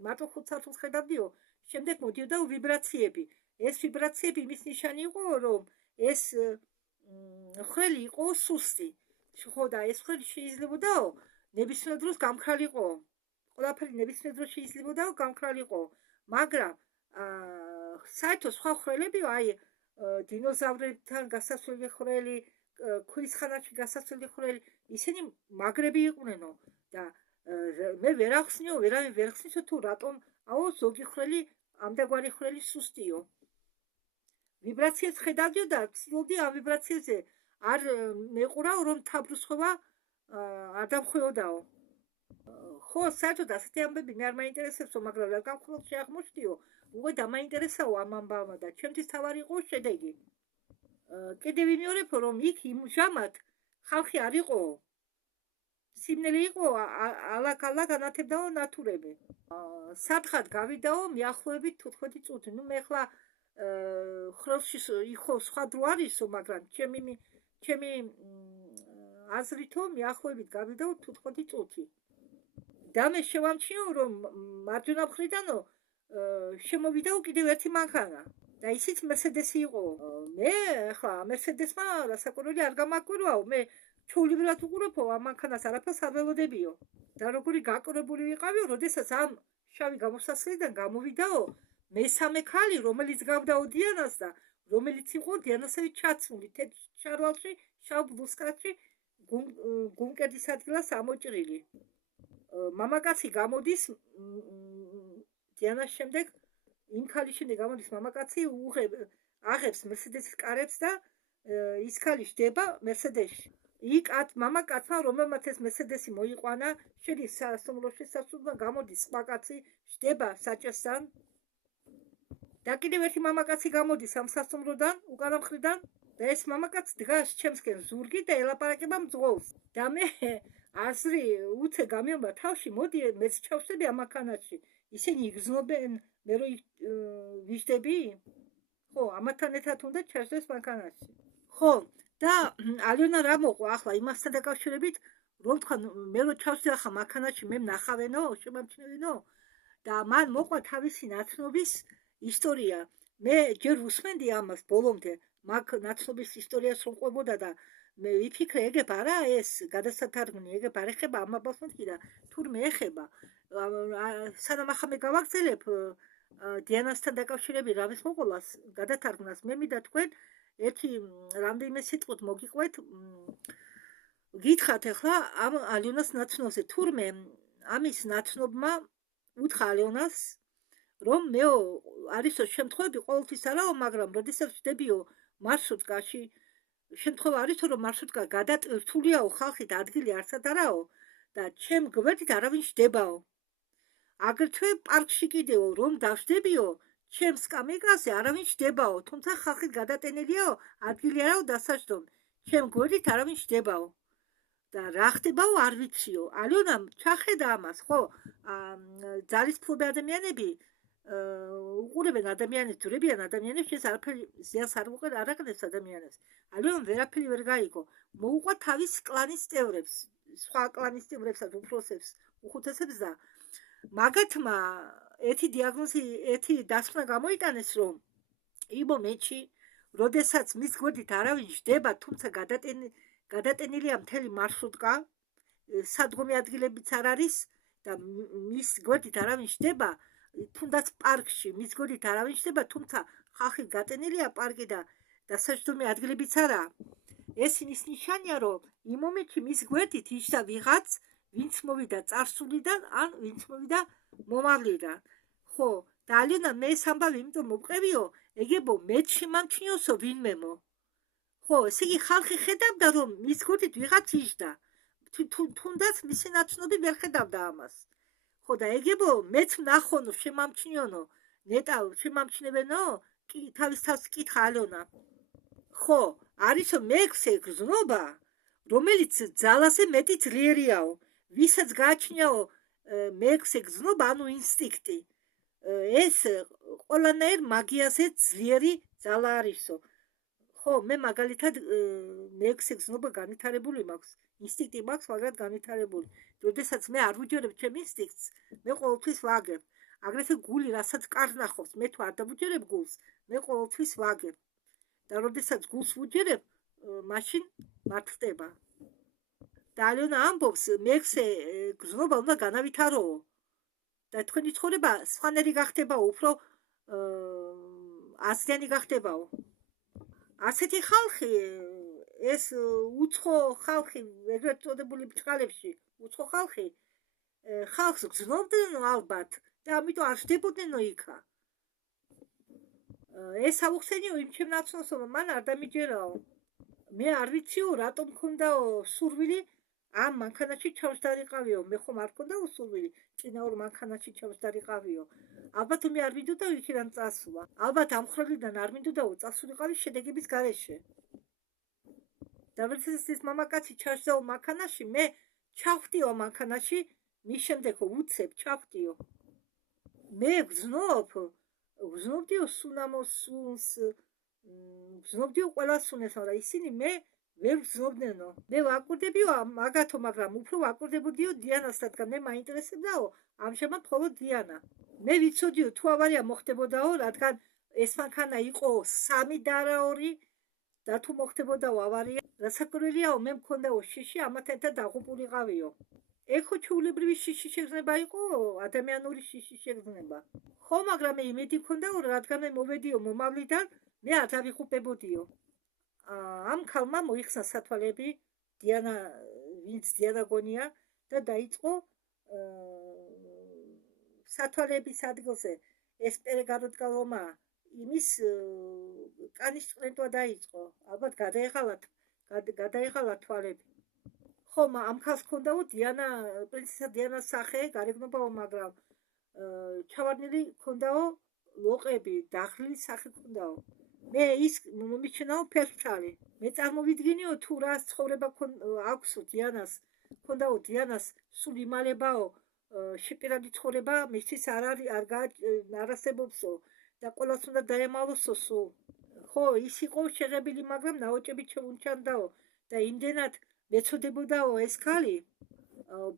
მარტო 5 სართულს ხედავდიო. შემდეგ მოდიოდაო ვიბრაციები. ეს ვიბრაციები იმის ნიშანი იყო, რომ ეს ხრელი იყო სუსტი. ხო, და ეს ხრელი შეიძლებაო ნებისმიერ დროს გამქრალიყო. ყველაფერი ნებისმიერ დროს შეიძლებაო გამქრალიყო. მაგრამ საერთოდ სხვა ხრელებიო, აი დინოზავრებთან გასასვლელი ხრელი, ქვის ხანაში გასასვლელი ხრელი, ისინი მაგრები იყვნენო და მე ვერ ახსნიო, ვერავინ ვერ ახსნისო თუ რატომ აუ ზოგი ხრელი, ამდაგვარი ხრელი სუსტიო. ვიბრაციებს ხედავდიო და ვცდილობდი ამ ვიბრაციებზე არ მეყურავ, რომ თავბრუსხობა არ დამხვეოდაო. ხო, საერთოდ ასეთი ამბები მე არ მაინტერესებსო, მაგრამ რადგან მხოლოდ შეაღმოჩდიო, უკვე დამაინტერესაო ამ ამბავმა და ჩემთვის თავარი იყო შედეგი. კიდევ ვიმეორებო, რომ იქ იმჟამად ხალხი არ იყო, სიმნელი იყო, ალაგ-ალაგ ანათებდაო ნათურები. სათხად გავიდაო მიახლოებით 15 წუთი. ნუ მე ახლა ხრელში იყო სხვა დრო არისო, მაგრამ ჩემი აზრითო მიახლოებით გავიდაო 15 წუთი. და მე შევამჩნიო, რომ მარჯვენა მხრიდანო შემოვიდაო კიდევ ერთი მანქანა. და ისიც მერსედესი იყო. მე ახლა მერსედესმა რასაკვირველი არ გამაკვირვაო, მე ჩვეულებრივად უყურებო ამ მანქანას, არაფერს არ ველოდებიო. და როგორი გაკვირვებული ვიყავიო, როდესაც ამ შავი გამოსასვლელიდან გამოვიდაო მესამე ქალი, რომელიც გავდაო დიანას და რომელიც იყო დიანასავით ჩაცმული თეთრ შარვალში, შავ ბლუსკაში, გუმკეთის ადგილას ამოჭრილი. მამაკაცი გამოდის დიანას შემდეგ, იმ ქალის შემდეგ გამოდის მამაკაცი, აღებს მერსედესის კარებს და ის ქალი შდება მერსედესში. იქ მამაკაცმა, რომელმაც ეს მერსედესი მოიყვანა, შედის სასტუმროში სასტუმროდან, გამოდის სხვა კაცი, შდება საჭესთან და კიდევ ერთი მამაკაცი გამოდის ამ სასტუმროდან, უკანა მხრიდან და ეს მამაკაც დგას ჩემსკენ ზურგი და ელაპარაკება მძღოლს. და მე აზრი უცე გამიობა თავში, მოდი მეც ჩავშდები ამ მანქანაში. ისინი იგრძნობენ, მე რო ვიждები? ხო, ამათთან ერთად უნდა ჩასდეს მანქანაში. ხო, და ალიონა რა მოყვა ახლა იმასთან დაკავშირებით, რომ თქვა მე რო ჩავშდი ახლა მანქანაში, მე ვნახავენო, შემამჩნევენო და მან მოყვა თავისი ნაცნობის ისტორია. მე ჯერ უსმენდი ამას ბოლომდე, მაგ ნაცნობის ისტორიას რომ ყვებოდა და მე ვიფიქრე, ეგებ არა ეს გადასათარგმნი, ეგებ არ ეხება ამ აბას მეთქი და თურმე ეხება. სანამ ახლა მე გავაგრძელებ დიანასთან დაკავშირებით რამის მოყოლას, გადათარგმნას, მე მინდა თქვენ ერთი რამდენიმე სიტყვით მოგიყვეთ, გითხრათ ახლა ამ ალიონას ნაცნობზე. თურმე ამის ნაცნობმა უთხრა ალიონას, რომ მე არისო შემთხვევები ყოველთვის არაო, მაგრამ როდესაც ვждებიო მარშრუტკაში, შემთხვევა არისო, რომ მარშრუტკა გადატვირთულიაო ხალხით, ადგილი არცად არაო და ჩემ გვერდით არავინ შდებაო. აგრეთვე პარკში კიდევ რომ დავждებიო, ჩემ სკამიკაზე არავინ შდებაო, თუმცა ხალხით გადატენილიაო, ადგილი არაო დასაჯდომ. ჩემ გვერდით არავინ შდებაო. და რა ხდებაო არ ვიციო. ალიონამ ჩახედა ამას, ხო? ძალისფლობი ადამიანები უყურებენ ადამიანებს, ძვრებიან ადამიანებს, ეს არაფერი ზიანს არ აყენებს ადამიანებს. ალიონამ ვერაფერი ვერ გაიგო. მოუყვა თავის კლანის წევრებს, სხვა კლანის წევრებსაც, უფროსებს, უხუცესებს და მაგათმა ერთი დიაგნოზი, ერთი დასკვნა გამოიტანეს, რომ იმ მომენტში, როდესაც მის გვერდით არავინ შდება, თუმცა გადატენილია მთელი მარშრუტკა, სადგომი ადგილებიც არ არის და მის გვერდით არავინ შდება, თუნდაც პარკში მის გვერდით არავინ შდება, თუმცა ხალხით გატენილია პარკი და დასაჯდომი ადგილებიც არაა. ეს ის ნიშანია, რომ იმ მომენტში მის გვერდით იჯდა ვიღაც, ვინც მოვიდა წარსულიდან, ან ვინც მოვიდა მომავლიდან. ხო, და ალიონა მე ეს ამბავი იმიტომ მოვყევიო, ეგებო მეც შემამჩნიოსო ვინმემო. ხო, ესე იგი ხალხი ხედავდა, რომ მის გვერდით ვიღაც იჯდა. თუნდაც მისი ნაცნობი ვერ ხედავდა ამას. ხო, და ეგებო მეც ვნახონო, შემამჩნიონო, ნეტა შემამჩნევენო, კი თავის თავს კითხა ალიონა. ხო, არისო მეექვსე გრძნობა, რომელიც ძალაზე მეტი ძლიერიაო. ვისაც გააჩნიაო მეექვსე გრძნობა, ანუ ინსტინქტი. ეს ყველანაირ მაგიაზე ძლიერი ძალა არისო. ხო, მე მაგალითად მეექვსე გრძნობა განვითარებული მაქვს. ინსტინქტი მაქვს, მაგრამ განვითარებული. როდესაც მე არ ვუჯერებ ჩემ ინსტინქტს, მე ყოველთვის ვაგებ. აგრეთვე გული, რასაც კარს ნახობს, მე თუ არ დავუჯერებ გულს, მე ყოველთვის ვაგებ. და როდესაც გულს ვუჯერებ, მაშინ მართლდება. და ალიონა ამბობს, მეექვსე გრძნობა უნდა განავითაროო. და თქვენი ცხოვრება სხვანაირი გახდებაო, უფრო აზრიანი გახდებაო. ასეთი ხალხი, ეს უცხო ხალხი, ეგრეთ წოდებული ბჭყალებში, უცხო ხალხი, ხალხს გრძნობდნენ ალბათ და ამიტომ არ შდებოდნენ იქა. ეს ავუხსენიო იმ ჩემ ნაცნობს, რომ მან არ დამიჯერაო. მე არ ვიციო, რატომ მქონდაო სურვილი ამ მანქანაში ჩავშდარიყავიო. მე ხომ არ მქონდაო სურვილი წინა ორ მანქანაში ჩავშდარიყავიო. ალბათ მე არ მინდოდა იქიდან წასვლა. ალბათ ამ ხროლიდან არ მინდოდაო წასულიყავი შედეგების გარეშე. და როდესაც ეს მამაკაცი ჩავშდაო მანქანაში, მე ჩავხდიო მანქანაში, მის შემდეგ უცებ ჩავხდიო. მე გრძნობდიო სუნამოს სუნს, გრძნობდიო ყველა სუნეს, მაგრამ ისინი მე ვერ გრძნობდნენო. მე ვაკვირდებიო მაგათო, მაგრამ უფრო ვაკვირდებოდიო დიანას, რადგან მე მაინტერესებდაო ამჟამად მხოლოდ დიანა. მე ვიცოდიო თუ ავარია მოხდებოდაო, რადგან ეს მანქანა იყო 3 და არა 2 და თუ მოხდებოდაო ავარია, რასაკვირველიაო, მე მქონდაო შიში, ამათ ერთად დაღუპულიყავიო. ეგ ხო ჩვეულებრივი შიში შეგრძნება იყო, ადამიანური შიში შეგრძნება. ხო, მაგრამ მე იმედი მქონდაო, რადგან მე მოვედიო მომავლიდან, მე არ დავიღუპებოდიო. ამ ქალმა მოიხსნა სათვალები, ვინც დიანა გონია და დაიწყო სათვალების ადგილზე ეს პერეგაროდკალომა იმის კანის წვრეტვა დაიწყო. ალბათ გადაეღალა თვალები. ხომ ამ ქალს ჰქონდაო პრინცესა დიანას სახე, გარეგნობაო, მაგრამ ჩავარდნილი ჰქონდაო ლოყები, დაღლილი სახე ჰქონდაო. მე ის მომიჩნაო ფერფშალი. მე წარმოვიდგინიო თუ რა ცხოვრება აქვსო დიანას, ჰქონდაო დიანას სულ იმალებაო, შეპირადი ცხოვრება მისთვის არ არსებობსო და ყველას უნდა დაემალოსო სულ. ხო, ის იყო შეღებილი, მაგრამ ნაოჭებით შეუნჩანდაო და იმდენად მეწოდებოდაო ეს ქალი,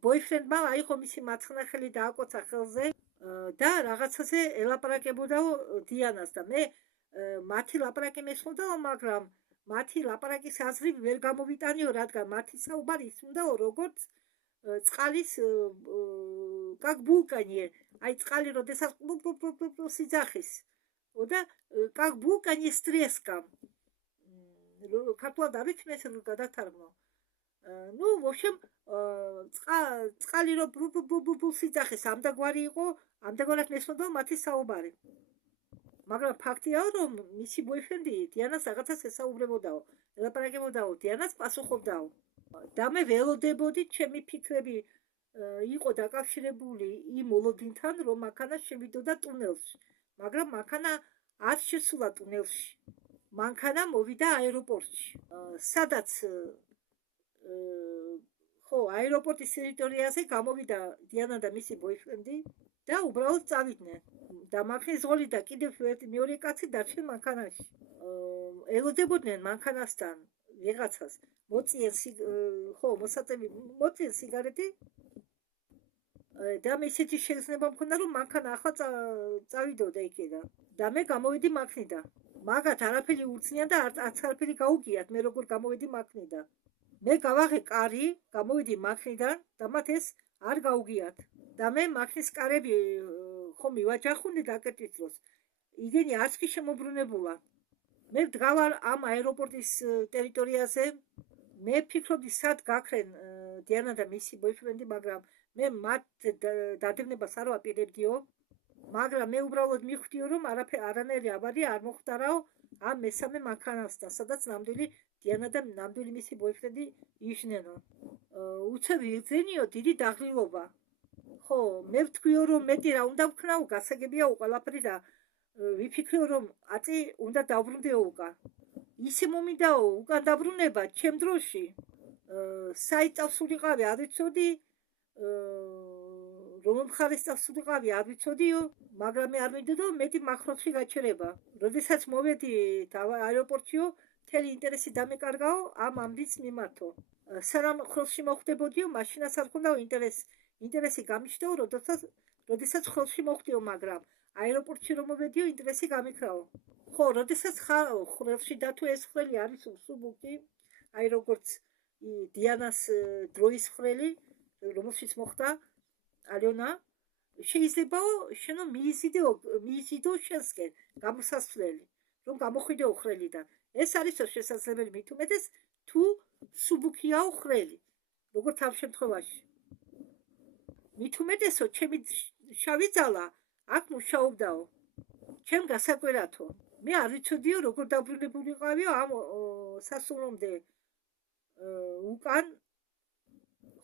ბოიფრენდმა აიღო მისი მარცხნახელი დააკოცა ხელზე და რაღაცაზე ელაპარაკებოდაო დიანას და მე მათი ლაპარაკი მესმოდაო, მაგრამ მათი ლაპარაკის აზრი ვერ გამოვიტანიო, რადგან მათი საუბარი ის უნდაო, როგორც წყალის как булканье, აი წყალი როდესაც სიძახის და как булканье с треском. ქართულად არ ვიცი ეს როგორ გადათარგმნო. ну, в общем, წყალი რო სიძახის ამდაგვარი იყო, ამდაგვარად მესმოდა მათი საუბარი. მაგრამ ფაქტიაო, რომ მისი ბოიფრენდი დიანას რაღაცას ესაუბრებოდაო, ელაპარაკებოდაო, დიანას პასუხობდაო. და მე ველოდებოდი, ჩემი ფიქრები იყო დაკავშირებული იმ ოლოდინთან, რომ მანქანა შევიდოდა ტუნელში. მაგრამ მანქანა არ შესულა ტუნელში. მანქანა მოვიდა აეროპორტში. სადაც ხო, აეროპორტის ტერიტორიაზე გამოვიდა დიანა და მისი ბოიფრენდი და უბრალოდ წავიდნენ. და მანქანის ზღოლი და კიდევ მეორე კაცი დარჩენ მანქანაში. ელოდებოდნენ მანქანასთან ვიღაცას მოწიენ სიგარეტი და მე ისეთი შეგრძნება მქონდა, რომ მანქანა ახლა წავიდოდა იქიდან და მე გამოვიდი მანქანიდან. მაგათ არაფერი ურწნია და არც არაფერი გაუგიათ მე როგორ გამოვიდი მანქანიდან. მე გავაღე კარი, გამოვიდი მანქანიდან და მათ ეს არ გაუგიათ. და მე მანქანის კარები ხომ მივაჯახუნდი დაკეტვის დროს. იგენი არც კი შემოbrunებულა. მე ვდგავარ ამ აეროპორტის ტერიტორიაზე. მე ფიქრობდი სად გაქრენ დიანა და მისი ბოიფრენდი, მაგრამ მე მათ დადევნებას არ ვაპირებდიო. მაგრამ მე უბრალოდ მიხვდიო, რომ არანაირი ავარია არ მოხდარაო ამ მესამე მანქანასთან, სადაც ნამდვილი დიანა და ნამდვილი მისი ბოიფრენდი იჯნენო. უცებ იღწენიო დიდი დაღლილობა. ხო, მე ვთქვიო, რომ მეტი რა უნდა ვქნაო, გასაგებია ყველაფერი და ვიფიქრეო, რომ აწი უნდა დავბრუნდეო უკან. ისე მომიდაო უკან დაბრუნება ჩემ დროში. საით წავსულიყავი არ ვიცოდი, რომ მხარეს წავსულიყავი არ ვიცოდიო, მაგრამ მე არ მინდოდო მეტი მახროთში გაჩერება. როდესაც მოვედი აეროპორტშიო, მთელი ინტერესი დამეკარგაო ამ ამბის მიმართო. სანამ ხროლში მოხვდებოდიო, მაშინაც არ ქონდაო ინტერესი გამიჩნდაო, როდესაც ხროლში მოხვდიო, მაგრამ აეროპორტში რომ მოვედიო, ინტერესი გამიქრაო. ხო, როდესაც ხროლში და თუ ეს ხრელი არის უსუბუქი, აი როგორც დიანას დროის ხრელი, რომელშიც მოხდა ალიონა, შეიძლებაო შენო მიიზიდო შენსკენ გამოსასვლელი, რომ გამოხვიდეო ხრელიდან. ეს არისო შესაძლებელი, მით უმეტეს თუ სუბუქიაო ხრელი, როგორც ამ შემთხვევაში. მით უმეტესო ჩემი შავი ძალა აქ მუშაობდაო, ჩემ გასაკვირათო. მე არ ვიცოდიო როგორ დაბრუნებულიყავიო ამ სასულომდე უკან.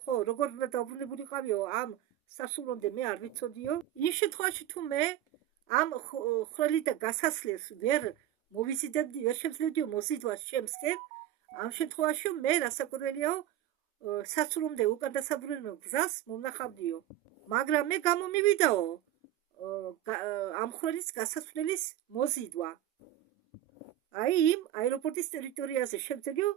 ხო, როგორ დაბრუნებულიყავიო ამ სასულომდე მე არ ვიცოდიო. იმ შემთხვევაში თუ მე ამ ხრელიდან გასასვლელს ვერ მოვიზიდებდი, ვერ შემძლებდიო მოზიდვას ჩემსკენ, ამ შემთხვევაში მე რასაკვირველიაო სასულომდე უკან დასაბრუნებლო გზას მომნახავდიო. მაგრამ მე გამომივიდაო ამ ხრელის გასასვლელის მოზიდვა. აი იმ აეროპორტის ტერიტორიაზე შემძლიო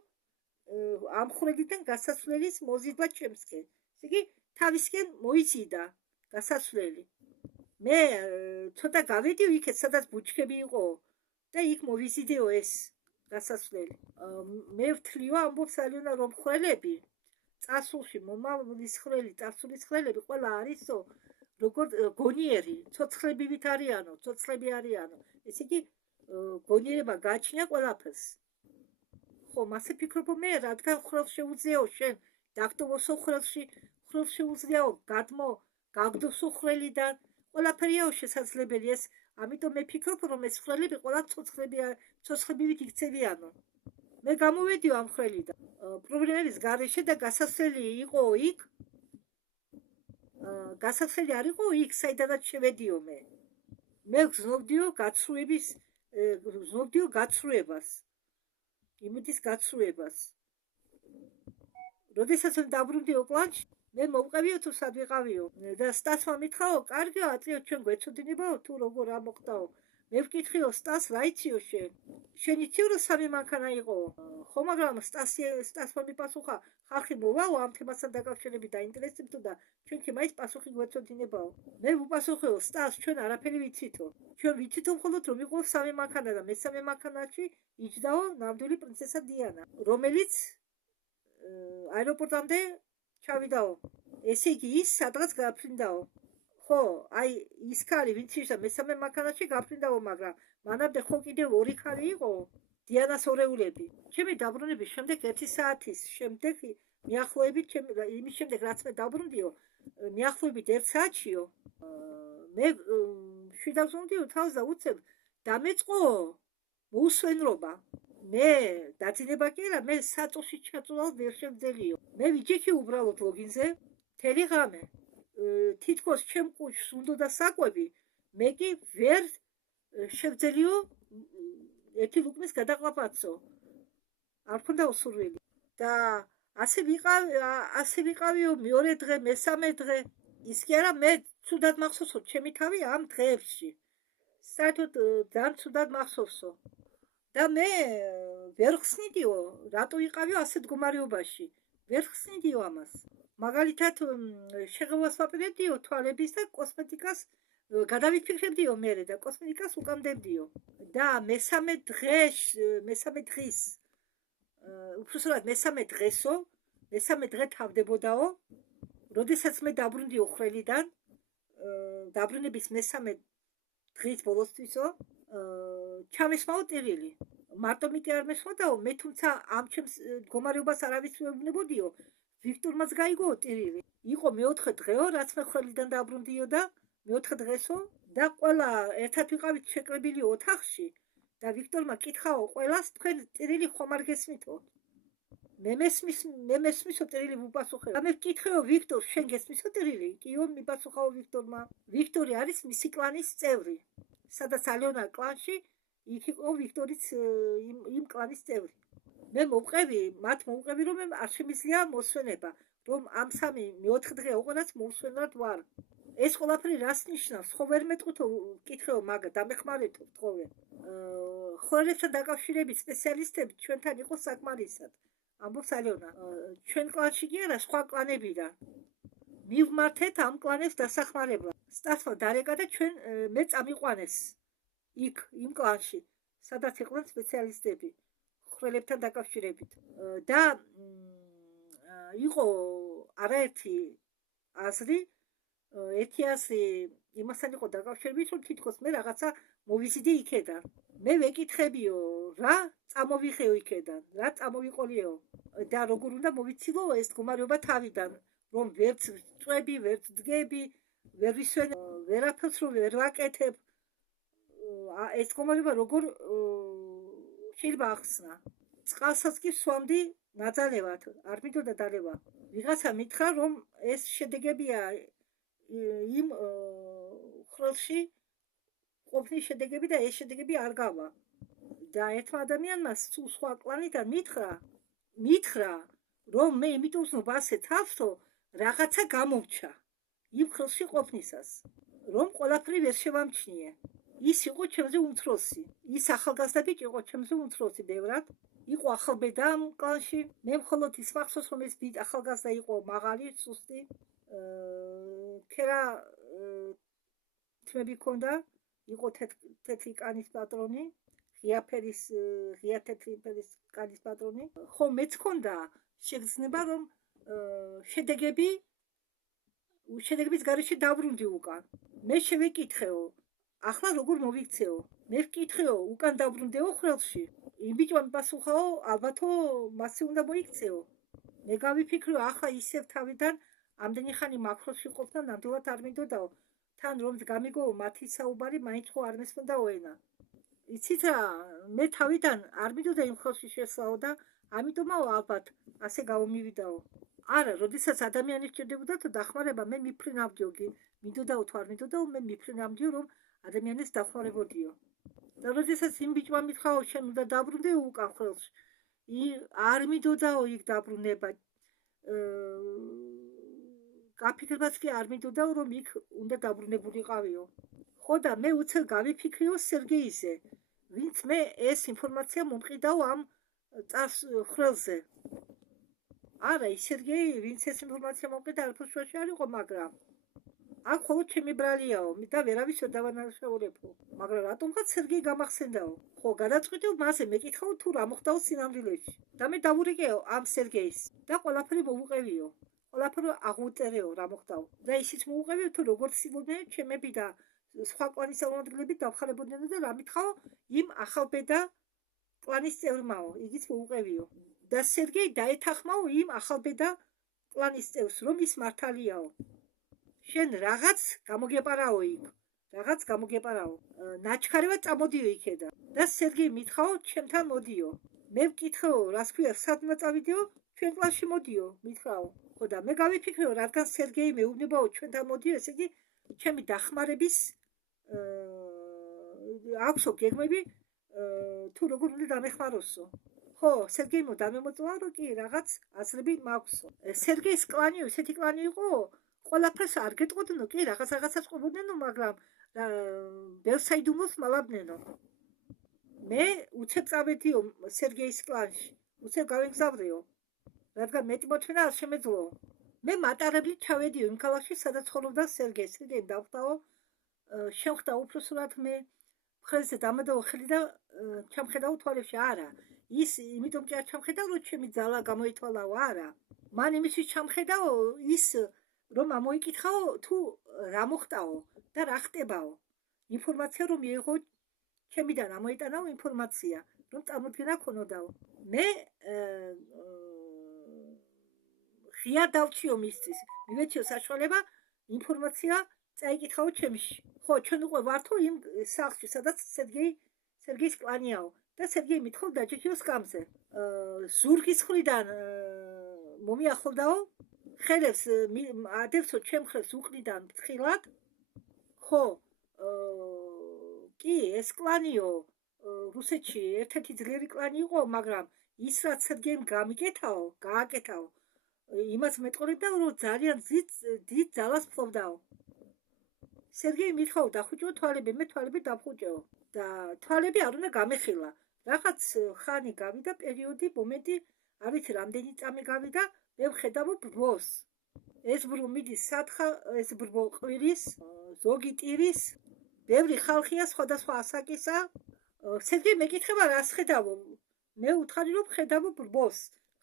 ამ ხრელიდან გასასვლელის მოზიდვა ჩემსკენ. იგი თავისკენ მოიციდა გასასვლელი. მე ცოტა გავედიო იქეთ, სადაც ბუჩქები იყო და იქ მოვიზიდეო ეს გასასვლელი. მე ვთვლიო, ამბობს ალიონა, რომ ხრელები წასულში მომავლის ხრელი, წარსულის ხრელები ყველა არისო როგორ გონიერი, ცოცხლებივით არიანო, ცოცხლები არიანო. ესე იგი გონიერება გააჩნია ყველაფერს. ხო, მასე ფიქრობ მე, რადგან ხვრელს შეუძლიაო შენ დაგდობოსო ხვრელში, ხვრელს შეუძლიაო გაგდოსო ხვრელიდან, ყველაფერიაო შესაძლებელი ეს, ამიტომ მე ფიქრობ, რომ ეს ხვრელები ყველა ცოცხლებივით იქცევიანო. მე გამოვედიო ამ ხვრელიდან. პრობლემების გარეშე და გასასვლელი იყო იქ, გასასვლელი არ იყო იქ, საიდანაც შევედიო მე. მე გზნობდიო გაცრუებას. იმედის გაცრუებას. როდესაც მე დაბრუნდიო კლანში, მე მოვყევიო თუ სად ვიყავიო და სტასმა მითხრაო, კარგია, ატლიო ჩვენ გვეცოდინებაო თუ როგორ რა მოხდაო. მე ვკითხიო, სტას რა იციო შენ? შენ იციო რომ სამი მანქანა იყო? ხო, მაგრამ სტასმა მიპასუხა, ხალხი მოვაო ამ თემასთან დაკავშირებით დაინტერესებდო და ჩვენკი მაინც პასუხი გვეცოდინებაო. მე ვუპასუხეო, სტას, ჩვენ არაფერი ვიცითო. ჩვენ ვიცითო მხოლოდ რომ იყო სამი მანქანა და მესამე მანქანაში იჯდაო ნამდვილი პრინცესა დიანა, რომელიც აეროპორტამდე ჩავიდაო. ესე იგი ის სადღაც გაფრინდაო. ხო, აი ის ქალი ვინც იშა მესამე მანქანაში გაფრინდაო, მაგრამ მანამდე ხო კიდევ ორი ქალი იყო დიანას ორეულები. ჩემი დაბრუნების შემდეგ 1 საათის შემდეგ მიახლოებით იმის შემდეგ რაც მე დაბრუნდიო, მიახლოებით 1 საათშიო მე შვიდავზრუნდიო თავს და უცებ დამეწყო მოუსვენრობა. მე დაძინება კი არა, მე საწუში ჩაწუვალ ვერ შევძელიო. მე ვიჯექი უბრალოდ ლოგინზე მთელი ღამე. თითქოს ჩემ კუჩს უნდოდა საკვები, მე კი ვერ შევძელიო ერთი ლუკმის გადაყვაფაცო. არ მქონდა სურვილი. და ასე ვიყავიო მეორე დღე, მესამე დღე. ის კი არა, მე ცუდად მახსოვსო ჩემი თავი ამ დღეებში. საერთოდ ძალიან ცუდად მახსოვსო. და მე ვერ ხსნიდიო, რატო ვიყავიო ასეთ მდგომარეობაში. ვერ ხსნიდიო ამას. მაგალითად შეღებას ვაპირებდიო თვალების და კოსმეტიკას გადავიფიქრებდიო მერე და კოსმეტიკას უკამდებდიო. და მესამე დღის უბრალოდ მესამე დღე თავდებოდაო, როდესაც მე დაბრუნდიო ხვრელიდან, დაბრუნების მესამე დღის ბოლოსთვისო, ჩამესმაო ტირილი. მარტო მიტი არ მესმოდაო, მე თუმცა ამ ჩემს მდგომარეობას არავის ვეუბნებოდიო, ვიქტორმაც გაიგო ტირილი. იყო მეოთხე დღეო, რაც მე ხვრელიდან დაბრუნდიო და მეოთხე დღესო და ყველა ერთად ვიყავით შეკრებილი ოთახში და ვიქტორმა კითხაო ყველას, თქვენ ტირილი ხომ არ გესმითო? მე მესმისო ტირილი ვუპასუხეო. და მე ვკითხეო, ვიქტორ, შენ გესმისო ტირილი? კიო, მიპასუხაო ვიქტორმა. ვიქტორი არის მისი კლანის წევრი. სადაც ალიონა კლანში, იქ იყო ვიქტორიც იმ კლანის წევრი. მე მათ მოვყევი, რომ არ შემიძლია მოსვენება, რომ ამ სამი მეოთხე დღე ოღონდ მოусვენად ვარ. ეს ყველაფერი რას ნიშნავს? ხო ვერ მეტყვითო, ვკითხეო, მაგა დამეხმარეთო, თხოვე. ხვრელებთან დაკავშირებით სპეციალისტები ჩვენთან იყო საკმარისად. ამბობს ალიონა. ჩვენ კლანში კი არა, სხვა კლანებიდან. მივმართეთ ამ კლანებს დასახმარებლად. სტასმა დარეკა და მე წამიყვანეს იქ იმ კლანში, სადაც იყვნენ სპეციალისტები ხვრელებთან დაკავშირებით. და იყო არაერთი აზრი, ერთი აზრი იმასთან იყო დაკავშირებით, რომ თითქოს მე რაღაცა მოვიზიდე იქედან. მე ვეკითხებიო, რა წამოვიხეო იქედან, რა წამოვიყოლიო და როგორ უნდა მოვიცილო ეს მდგომარეობა თავიდან, რომ ვერც წვები, ვერც დგები, ვერ ვისვენ, ვერაფერს რომ ვერ ვაკეთებ. ეს მდგომარეობა როგორ შეიძლება ახსნა. წყალსაც კი სვამდი ნაძალევად, არ მინდოდა დალევა. ვიღაცა მითხრა, რომ ეს შედეგებია იმ ხვრელში ყოფნის შედეგები და ეს შედეგები არ გავა. და ერთმა ადამიანმა სულ სხვა კლანიდან მითხრა, რომ მე იმიტომ ვზნობ ასე თავს, რომ რაღაცა გამომჩა იმ ხვრელში ყოფნისას, რომ ყველაფერი ვერ შევამჩნიე. ის იყო ჩემზე უმცროსი. ის ახალგაზრდა ბიჭი იყო ჩემზე უმცროსი ბევრად. იყო ახალბედა ამ კლანში. მე მხოლოდ ის მახსოვს, რომ ეს ახალგაზრდა იყო მაღალი, სუსტი. ქერა თმები ჰქონდა, იყო თეთრი კანის პატრონი, ღია თეთრი ფერის კანის პატრონი. ხო, მეც ჰქონდა შეგრძნება, რომ შედეგების გარეშე დავრუნდი უკან. მე შევეკითხეო, ახლა როგორ მოვიქცეო? მე ვკითხეო, უკან დაბრუნდეო ხრელში. იმ ბიჭმა მიპასუხაო, ალბათო მასე უნდა მოიქცეო. მე გავიფიქრე, ახლა ისევ თავიდან ამდენი ხანი მაქროსში ყოფნა ნამდვილად არ მინდოდაო. თან რომც გამიგო მათი საუბარი მაინც ხო არ მესმოდაო ენა. იცით რა, მე თავიდან არ მინდოდა იმ ხრელში შესვლაო და ამიტომაო ალბათ ასე გავომივიდაო. არა, როდესაც ადამიანი სჭირდებოდა თუ დახმარება, მე მიფრინავდიო, მინდოდაო თუ არ მინდოდაო, მე მიფრინავდიო, რომ ადამიანის დახმარებოდიო. და როდესაც იმ ბიჭმა მითხრაო, შენ უნდა დაბრუნდეო უკან ხრელში, არ მინდოდაო იქ დაბრუნება. გაფიქრებაც კი არ მინდოდაო, რომ იქ უნდა დაბრუნებულიყავიო. ხო და მე უცებ გავიფიქრეო სერგეიზე, ვინც მე ეს ინფორმაცია მომყიდაო ამ წარს ხრელზე. არა, ის სერგეი, ვინც ეს ინფორმაცია მომყიდა, არაფერს შუაში არ იყო, მაგრამ აქ მხოლოდ ჩემი ბრალიაო და ვერავის ვერ დავანაშაულებო. მაგრამ რატომღაც სერგეი გამახსენდაო? ხო, გადაწყვიტე მასე მეკითხაო თუ რა მოხდაო სინამდვილეში. და მე დავურიგეო ამ სერგეის და ყველაფერი მოვუყევიო. ყველაფერი აღუწერეო რა მოხდაო. და ისიც მოვუყევიო თუ როგორც სიბოდნენ ჩემები და სხვა კლანის წარმომადგენლები დავხარებოდნენ და რა მითხრაო იმ ახალბედა კლანის წევრმაო, იგიც მოვუყევიო. და სერგეი დაეთანხმაო იმ ახალბედა კლანის წევრს, რომ ის მართალიაო. შენ რაღაც გამოგეპარაო იქ, რაღაც გამოგეპარაო. ნაჩქარევად წამოდიო იქედა. და სერგეი მითხრაო, ჩემთან მოდიო. მე ვკითხეო, რას ქვია, სად უნდა წავიდეო? ჩვენ კლასში მოდიო, მითხრაო. ხო და მე გავიფიქრეო, რადგან სერგეი მეუბნებაო ჩვენთან მოდიო, ესე იგი ჩემი დახმარების აქვსო გეგმები თუ როგორ უნდა დამეხმაროსო. ხო, სერგეიმო დამემოწოვა, რომ კი რაღაც აზრები მაქვსო. სერგეის კლანიო ესეთი კლანი იყო, ყველაფერს არ გეტყოდნო, კი რაღაცას ყოფოდნენო, მაგრამ ბელსაიდუმოს მალაბნენო. მე უცებ წავედიო სერგეის კლანში, უცებ გავემგზავრეო, რადგან მეტი მოთმენა არ შემეძლოო. მე მატარებლით ჩავედიო იმ ქალაქში, სადაც ცხოვრობდა სერგეი. სერგეიმ დავხვდაო, შევხვდა უფროსურად მე, მხრეზე დამედაო ხელი და ჩამხედაო თვალებში. არა, ის იმიტომ კი არ ჩამხედაო, რომ ჩემი ძალა გამოითვალაო, არა. მან იმისთვის ჩამხედაო ის, რომ ამოიკითხაო თუ რა მოხდაო და რა ხდებაო. ინფორმაცია რომ მიიღო ჩემიდან ამოიტანაო ინფორმაცია, რომ წარმოდგენა ქონოდაო. მე ღია დავჩიო მისთვის, მივეციო საშუალება ინფორმაცია წაიკითხაო ჩემში. ხო, ჩვენ უკვე ვართო იმ სახლში, სადაც სერგეის კლანიაო და სერგეი მითხოვ დაჯექიო სკამზე. ზურგის მხრიდან მომიახლოვდაო, ხელებს ადევსო ჩემ ხელს უყრიდან ფრთხილად. ხო, კი, ეს კლანიო რუსეთში ერთ-ერთი ძლიერი კლანი იყო, მაგრამ ის რაც სერგეიმ გააკეთაო, იმას მეტყოლებდაო, რომ ძალიან დიდ ძალას ფლობდაო. სერგეი მითხოვ დახუჭო თვალები, მე თვალები დავხუჭეო და თვალები არ უნდა გამეხილა. რაღაც ხანი გავიდა პერიოდი, მომენტი, არ ვიცი რამდენი წამი გავიდა, მე ვხედავ ბრბოს. ეს ბრბო მიდის სათხა, ეს ბრბო ყვირის, ზოგი ტირის, ბევრი ხალხია, სხვადასხვა ასაკისა. სერგეი მეკითხება რას ხედავო? მე ვუთხარი რომ ხედავ ბრბოს.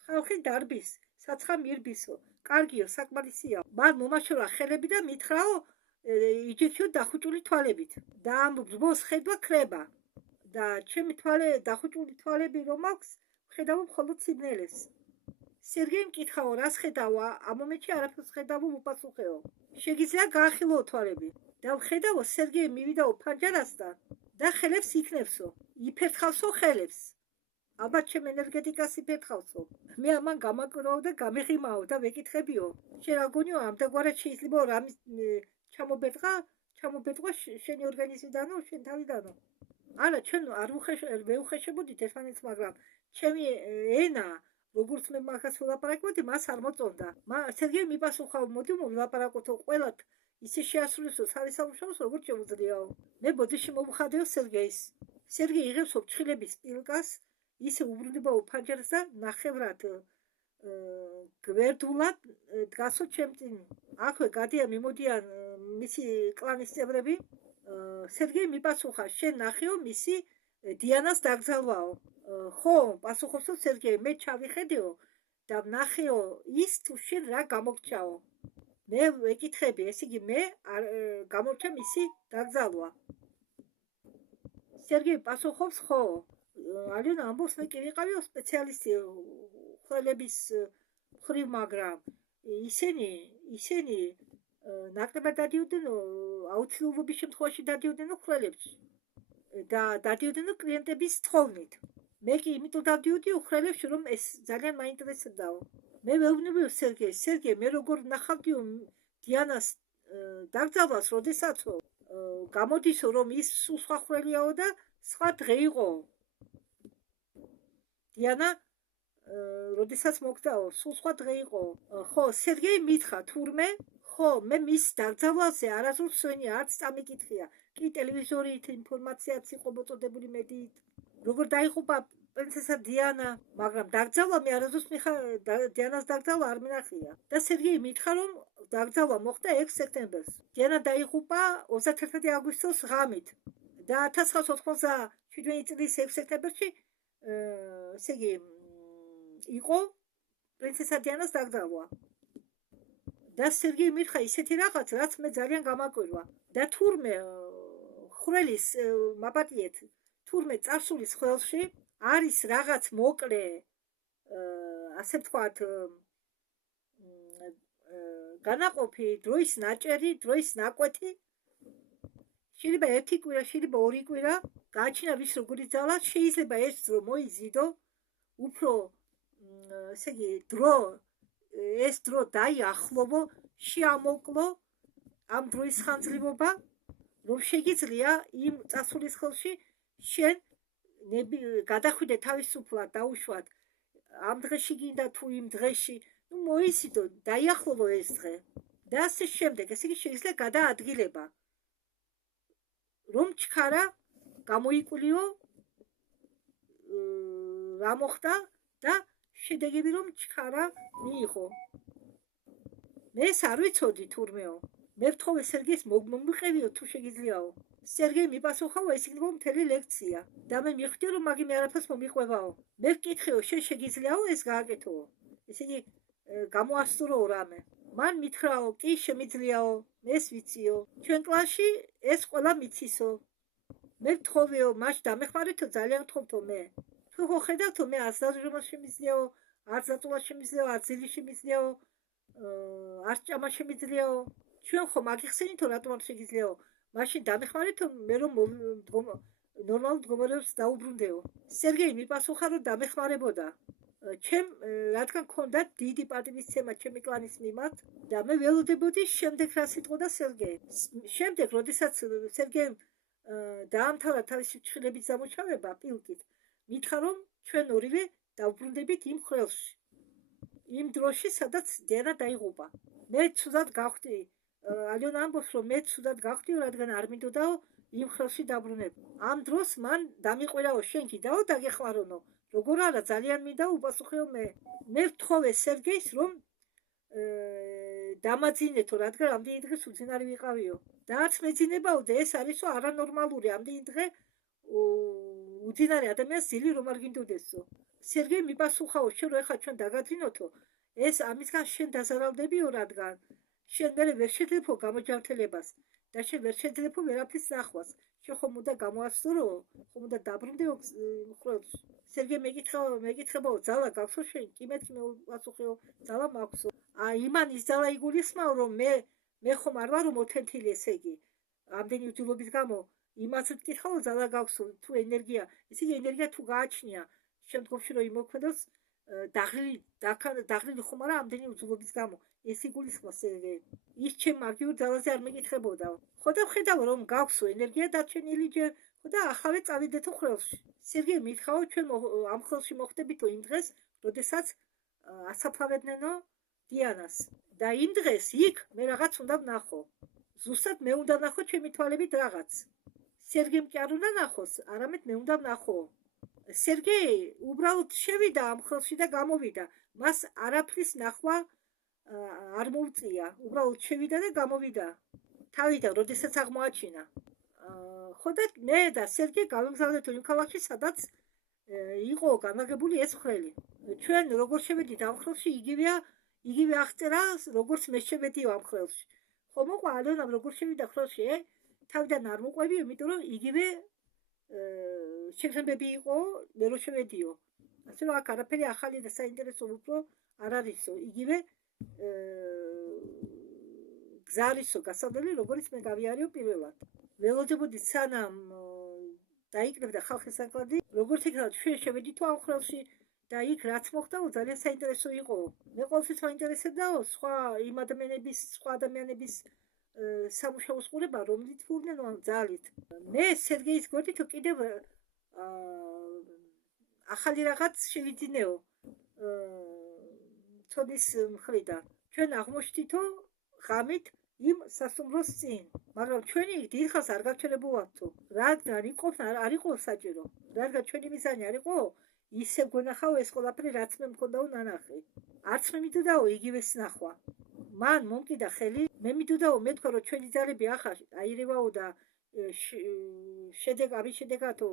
ხალხი დარბის, საცხა მირბისო. კარგიო, საკმარისია. მან მომაშორა ხელები და მითხრაო იჯექიო დახუჭული თვალებით. და ამ ბრბოს ხედვა ქრება. და ჩემი დახუჭული თვალები რომ აქვს, ხედავ მხოლოდ სიბნელეს. სერგეიმ მკითხაო, რას ხედავ? ამ მომენტში არაფერს ხედავ, უპასუხეო. შეგიძლია გაახილო თვალები. და ვხედავ, სერგეი მივიდაო ფანჯარასთან და ხელებს იქნევსო. იფერთხავსო ხელებს. ალბათ ჩემ ენერგეტიკას იფერთხავსო. მე ამან გამაკვირვაო და გამეღიმაო და ვეკითხებიო. შენ რა გონიო, ამდაგვარად შეიძლება რამის ჩამობეტყვა შენი ორგანიზმიდანო, შენ თავიდანო. არა, ჩვენ არ ვეუხეშებოდით ერთმანეთს, მაგრამ ჩემი ენა, როგორც მე მაგას ვილაპარაკებოდი, მას არ მოწონდა. სერგეი მიპასუხაო, მოდი ვილაპარაკოთო, ყველათ ისე შეასრულებსო თავის სამუშაოს, როგორც შეუძლიაო. მე ბოდიში მოვუხადეო სერგეის. სერგეი იღებსო ფრჩხილების პილკას, ისე უბრუნდებაო ფანჯარას და ნახევრად გვერდულად დგასო ჩემ წინ. აქვე გადიან მიმოდიან მისი კლანის წევრები. სერგეი მიპასუხა, შენ ნახეო მისი დიანას დაგზალვაო. ხო, პასუხობსო სერგეი, მე ჩავიხედეო და ვნახეო ის თუ შენ რა გამოგჩაო. მე ვეკითხები, ესე იგი მე გამორჩა მისი დაგზალვა. სერგეი პასუხობს, ხო, ალიონა ამბობს, მე კი ვიყავი სპეციალისტი ხვრელების მხრივ, მაგრამ ისინი ნაკლებად დადიოდნენ, აუცილებლობის შემთხვევაში დადიოდნენ ხვრელებს და დადიოდნენ კლიენტების თხოვნით. მე კი იმიტომ დავდიოდი უხრელებში, რომ ეს ძალიან მაინტერესებდაო. მე ვეუბნებიო სერგეი, მე როგორ ნახავდიო დიანას დაკრძალვას, როდესაცო გამოდისო, რომ ის სულ სხვა ხვრელიაო და სხვა დღე იყო. დიანა როდესაც მოგდაო, სულ სხვა დღე იყო. ხო, სერგეი მითხრა თურმე, ხო, მე მის დაკრძალვაზე არასდროს სვენი არც წამიკითხია. კი ტელევიზორით ინფორმაციაც იყო მოწოდებული მედიით. როგორ დაიღუპა პრინცესა დიანა, მაგრამ დაკრძალვა მე არასდროს დიანას დაკრძალვა არ მინახია. და სერგეი მითხრა, რომ დაკრძალვა მოხდა 6 სექტემბერს. დიანა დაიღუპა 31 აგვისტოს ღამით და 1997 წლის 6 სექტემბერში ესე იგი იყო პრინცესა დიანას დაკრძალვა. და სერგეი მითხრა ისეთი რაღაც, რაც მე ძალიან გამაკვირვა. და თურმე ხვრელის მაპატიეთ, თურმე წარსულის ხვრელში არის რაღაც მოკლე, ასე ვთქვათ, განაყოფი, დროის ნაჭერი, დროის ნაკვეთი. შეიძლება 1 კვირა, შეიძლება 2 კვირა, გააჩინა ვის როგორი ძალა, შეიძლება ეს დრო მოიზიდო, უფრო ესე იგი ეს დრო დაიახლოვო, შეამოკლო ამ დროის ხანძრივობა, რომ შეგიძლია იმ წარსულის ხელში შენ გადახვიდე თავისუფლად, დაუშვათ ამ დღეში გინდა თუ იმ დღეში, მოიზიდო, დაიახლოვო ეს დღე და ასე შემდეგ. ესე იგი შეიძლება გადაადგილება, რომ ჩქარა გამოიკვლიო რა მოხდა და შედეგები რომ ჩქარა მიიღო. მე ეს არ ვიცოდი თურმეო. მე ვთხოვე სერგეის მომიყევიო თუ შეგიძლიაო. სერგეი მიპასუხაო, ეს იქნება მთელი ლექცია და მე მივხვდი რომ მაგი მე არაფერს მომიყვებაო. მე ვკითხეო, შენ შეგიძლიაო ეს გააკეთო. ესე იგი გამოასწორო რამე. მან მითხრაო, კი შემიძლიაო, ეს ვიციო. ჩვენ კლასში ეს ყველა მიცისო. მე ვთხოვეო, მაშ დამეხმარეთო, ძალიან ვთხოვთო მე. თუ ხო ხედავთო, მე არც დაძრებას შემიძლიაო, არც დაწოლა შემიძლიაო, არც ძილი შემიძლიაო, არც ჭამა შემიძლიაო. ჩვენ ხო მაგიხსენითო, რატომ არ შეგიძლიაო? მაშინ დამეხმარეთო, მე რომ ნორმალურ მდგომარეობას დაუბრუნდეო. სერგეი მიპასუხა, რომ დამეხმარებოდა. ჩემ რადგან მქონდა დიდი პატივისცემა ჩემი კლანის მიმართ და მე ველოდებოდი შემდეგ რა სიტყოდა სერგეი. შემდეგ, როდესაც სერგეიმ დაამთავრა თავისი ფრთხილების დამუშავება პილკით, მითხრა, რომ ჩვენ ორივე დავბრუნდებით იმ ხვრელში. იმ დროში, სადაც დიანა დაიღუპა. მე ცუდად გავხდი. ალიონა ამბობს, რომ მე ცუდად გავხდიო, რადგან არ მინდოდაო იმ ხვრელში დაბრუნება. ამ დროს მან დამიყვირაო, შენ კიდაო დაგეხმარონო. როგორ არა, ძალიან მინდა უპასუხეო მე. მე ვთხოვე სერგეის, რომ დამაძინეთო, რადგან ამდენი დღე უძინარი ვიყავიო. და არც მეძინებაო და ეს არისო არანორმალური, ამდენი დღე უძინარი ადამიანს ძილი რომ არ გინდოდესო. სერგეი მიპასუხაო, შენ რო ეხლა ჩვენ დაგაძინოთო, ეს ამისგან შენ დაზარალდებიო, რადგან შენ მე ვერ შეძლებო გამოჯანმრთელებას და შენ ვერ შეძლებო ვერაფრის ნახვას. შენ ხომ უნდა გამოასწორო, ხომ უნდა დაბრუნდეო ხვრელში. სერგეი მეკითხებაო, ძალა გაქვსო შენ? კი მეთქი მე ვასუხეო, ძალა მაქვსო. იმან ის ძალა იგულისხმაო, რომ მე ხომ არ ვარო მოთენთილი, ესე იგი ამდენი უძილობის გამო იმას ვკითხავ, ძალა გაქვსო თუ ენერგია, ესე იგი ენერგია თუ გააჩნია შემდგომში რომ იმოქმედოს, დაღლილი ხომ არა ამდენი უძილობის გამო, ეს იგულისხმო სერგეი. ის ჩემ მაგიურ ძალაზე არ მეკითხებოდაო. ხო და ვხედავ რომ გაქვსო ენერგია დარჩენილი ჯერ, ხო და ახავე წავიდეთო ხვრელში. სერგეი მითხრაო, ჩვენ ამ ხვრელში მოხვდებითო იმ დღეს, როდესაც ასაფლავებდნენო დიანას. და იმ დღეს იქ მე რაღაც უნდა ვნახო. ზუსტად მე უნდა ვნახო ჩემი თვალებით რაღაც. სერგეიმ კი არ უნდა ნახოს, არამედ მე უნდა ვნახო. სერგეი უბრალოდ შევიდა ამ ხვრელში და გამოვიდა. მას არაფრის ნახვა არ მოუწია. უბრალოდ შევიდა და გამოვიდა. თავიდან, როდესაც აღმოაჩინა. ხო და მე და სერგეი გავემგზავრდით იმ ქალაქში, სადაც იყო განაგებული ეს ხვრელი. ჩვენ როგორ შევედით ამ ხვრელში, იგივე აღწერა, როგორც მე შევედიო ამ ხვრელში. ხო მოყვა ალიონამ როგორ შევიდა ხვრელში, თავიდან არ მოყვებიო, იმიტომ რომ იგივე შეგრძნებები იყო, მე რო შევედიო. ასე რომ აქ არაფერი ახალი და საინტერესო უფრო არ არისო. იგივე გზა არისო გასავლელი, როგორც მე გავიარეო პირველად. ველოდებოდი სანამ დაიკრებდა ხალხის ანკლადი, როგორც იქნება ჩვენ შევედითო ამ ხელში და იქ რაც მოხდაო ძალიან საინტერესო იყო. მე ყოველთვის მაინტერესებდაო სხვა ადამიანების სამუშაოს ყურება, რომლით ფულდნენ ამ ძალით. მე სერგეის გვერდით კიდევ ახალი რაღაც შევიძინეო ცოდის მხრიდან. ჩვენ აღმოჩნდითო ღამით იმ სასტუმროს წინ, მაგრამ ჩვენი დიდხანს არ გავჩერებულათო. რადგან იყოფ არ იყო საჭირო. რადგან ჩვენი მიზანი არ იყო ისე გვენახავ ეს ყველაფერი რაც მე მქონდაო ნანახი. არც მე მიდოდაო იგივეს ნახვა. მან მომკიდა ხელი, მე მიდოდაო მეთქვა რომ ჩვენი ძალები ახლა აირევაო და ამის შედეგათო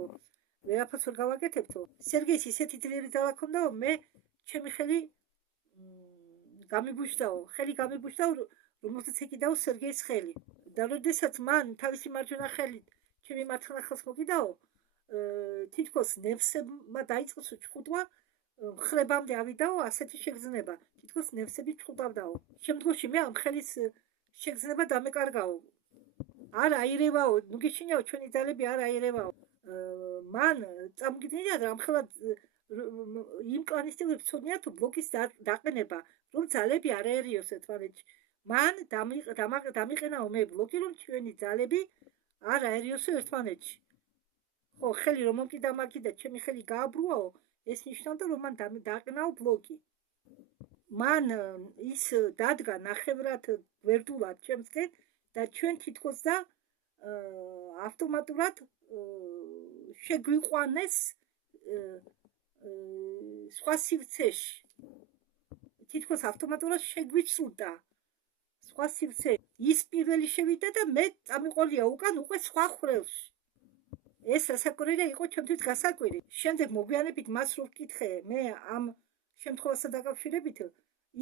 ვერაფერს ვერ გავაკეთებთო. სერგეის ისეთი ძლიერი ძალა ქონდაო, მე ჩემი ხელი გამიბუშდაო, რომელსაც ეკიდაო სერგეის ხელი. და როდესაც მან თავისი მარჯვენა ხელით ჩემი მარცხენა ხელს მოკიდაო, თითქოს ნევსებმა დაიწყო ჩხუტვა, ხრებამდე ავიდაო ასეთი შეგრძნება. თითქოს ნევსები ჩხუტავდაო. შემდგომში მე ამ ხელის შეგრძნება დამეკარგაო. არ აირევაო, ნუ გეშინიაო ჩვენი ძალები არ აირევაო. მან წამგიდნიდა და ამხელად იმ კლანისტებებს ცოდნიათ ბლოკის დაყენება, რომ ძალები არ აერიოს ერთმანეთში. მან დამიყენაო მე ბლოკი, რომ ჩვენი ძალები არ აერიოსო ერთმანეთში. ხო, ხელი რომ მომკიდა მაგიდა, ჩემი ხელი გააბრუაო, ეს ნიშნავდა, რომ მან დააყენაო ბლოკი. მან ის დადგა ნახევრად გვერდულად ჩემსკენ და ჩვენ თითქოს და ავტომატურად შეგვიყვანეს სხვა სივრცეში. თითქოს ავტომატურად შეგვიცურდა სხვა სივრცეში. ის პირველი შევიდა და მე წამიყოლია უკან უკვე სხვა ხვრელში. ეს სასაკვირია იყო ჩემთვის გასაკვირი. შემდეგ მოგვიანებით მას რო ვკითხე, მე ამ შემთხვევასთან დაკავშირებით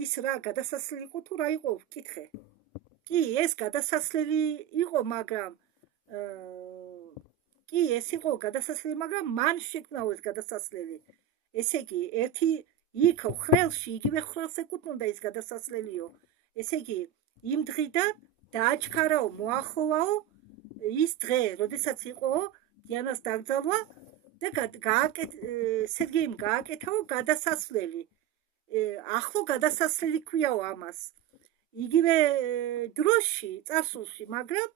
ის რა გადასასვლელი იყო თუ რა იყო ვკითხე. კი, ეს გადასასვლელი იყო, მაგრამ მან შექმნაო ეს გადასასვლელი. ესე იგი, ერთი იქ ხვრელში, იგივე ხვრელს ეკუთვნოდა ის გადასასვლელიო. ესე იგი, იმ დღიდან დააჩქარაო, მოახლოვაო ის დღე, როდესაც იყო დიანას დაკრძალვა და სერგეიმ გააკეთაო გადასასვლელი. ახლო გადასასვლელი ქვიაო ამას. იგივე დროში, წარსულში, მაგრამ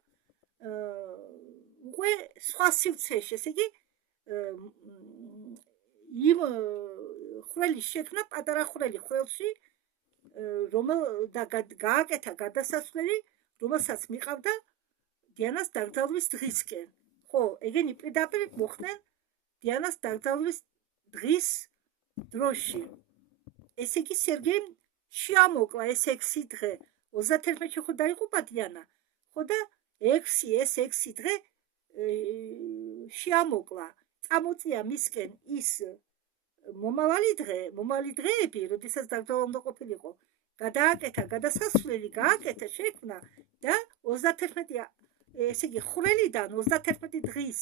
უკვე სხვა სივრცეში, ესე იგი, იმ ხვრელის შექმნა პატარა ხვრელში, გააკეთა გადასასვლელი, რომელსაც მიყავდა დიანას დაკრძალვის დღისკენ. ხო, ეგენი პირდაპირ მოხდნენ დიანას დაკრძალვის დღის დროში. ესე იგი, სერგეიმ შეამოკლა ეს 6 დღე. 31-ში ხო დაიღუპა დიანა. ხო და 6 დღე შეამოკლა. წამოწია მისკენ ის მომავალი დღეები, როდესაც დაკრძალვა უნდა ყოფილიყო. გადააკეთა გადასასვლელი, გააკეთა შექმნა და 31 ესე იგი ხვრელიდან 31 დღის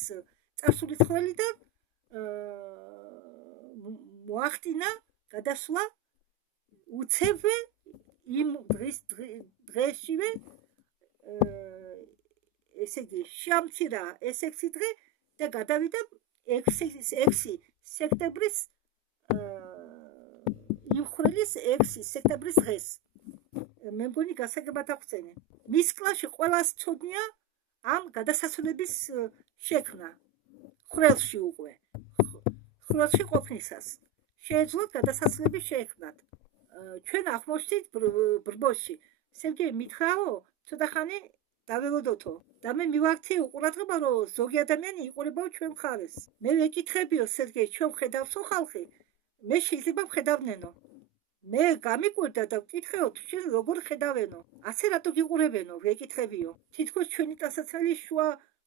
წარსულის ხვრელიდან მოახდინა გადასვლა უცებვე იმ დღეშივე, ესე იგი შეამცირა ეს 6 დღე და გადავიდა 6 სექტემბრის იმ ხვრელის 6 სექტემბრის დღეს. მე მგონი გასაგებად აღწენე. მის კლასში ყველას ცოდნია ამ გადასასვლელების შექმნა. ხვრელში უკვე. ხვრელში ყოფნისას შეეძლოთ გადასასვლელების შექმნათ. ჩვენ აღმოჩნდით ბრბოში. სერგეი მითხრაო, ცოტა ხანი დაველოდოთო. და მე მივაქციე ყურადღება, რომ ზოგი ადამიანი იყურებაო ჩვენ მხარეს. მე ვეკითხებიო სერგეი, ჩვენ ხედავსო ხალხი? მე შეიძლება ვხედავნენო. მე გამიკვირდა და ვკითხეო, ჩვენ როგორ ხედავენო? ასე რატო გიყურებენო? ვეკითხებიო. თითქოს ჩვენი ტანსაცმელი შუა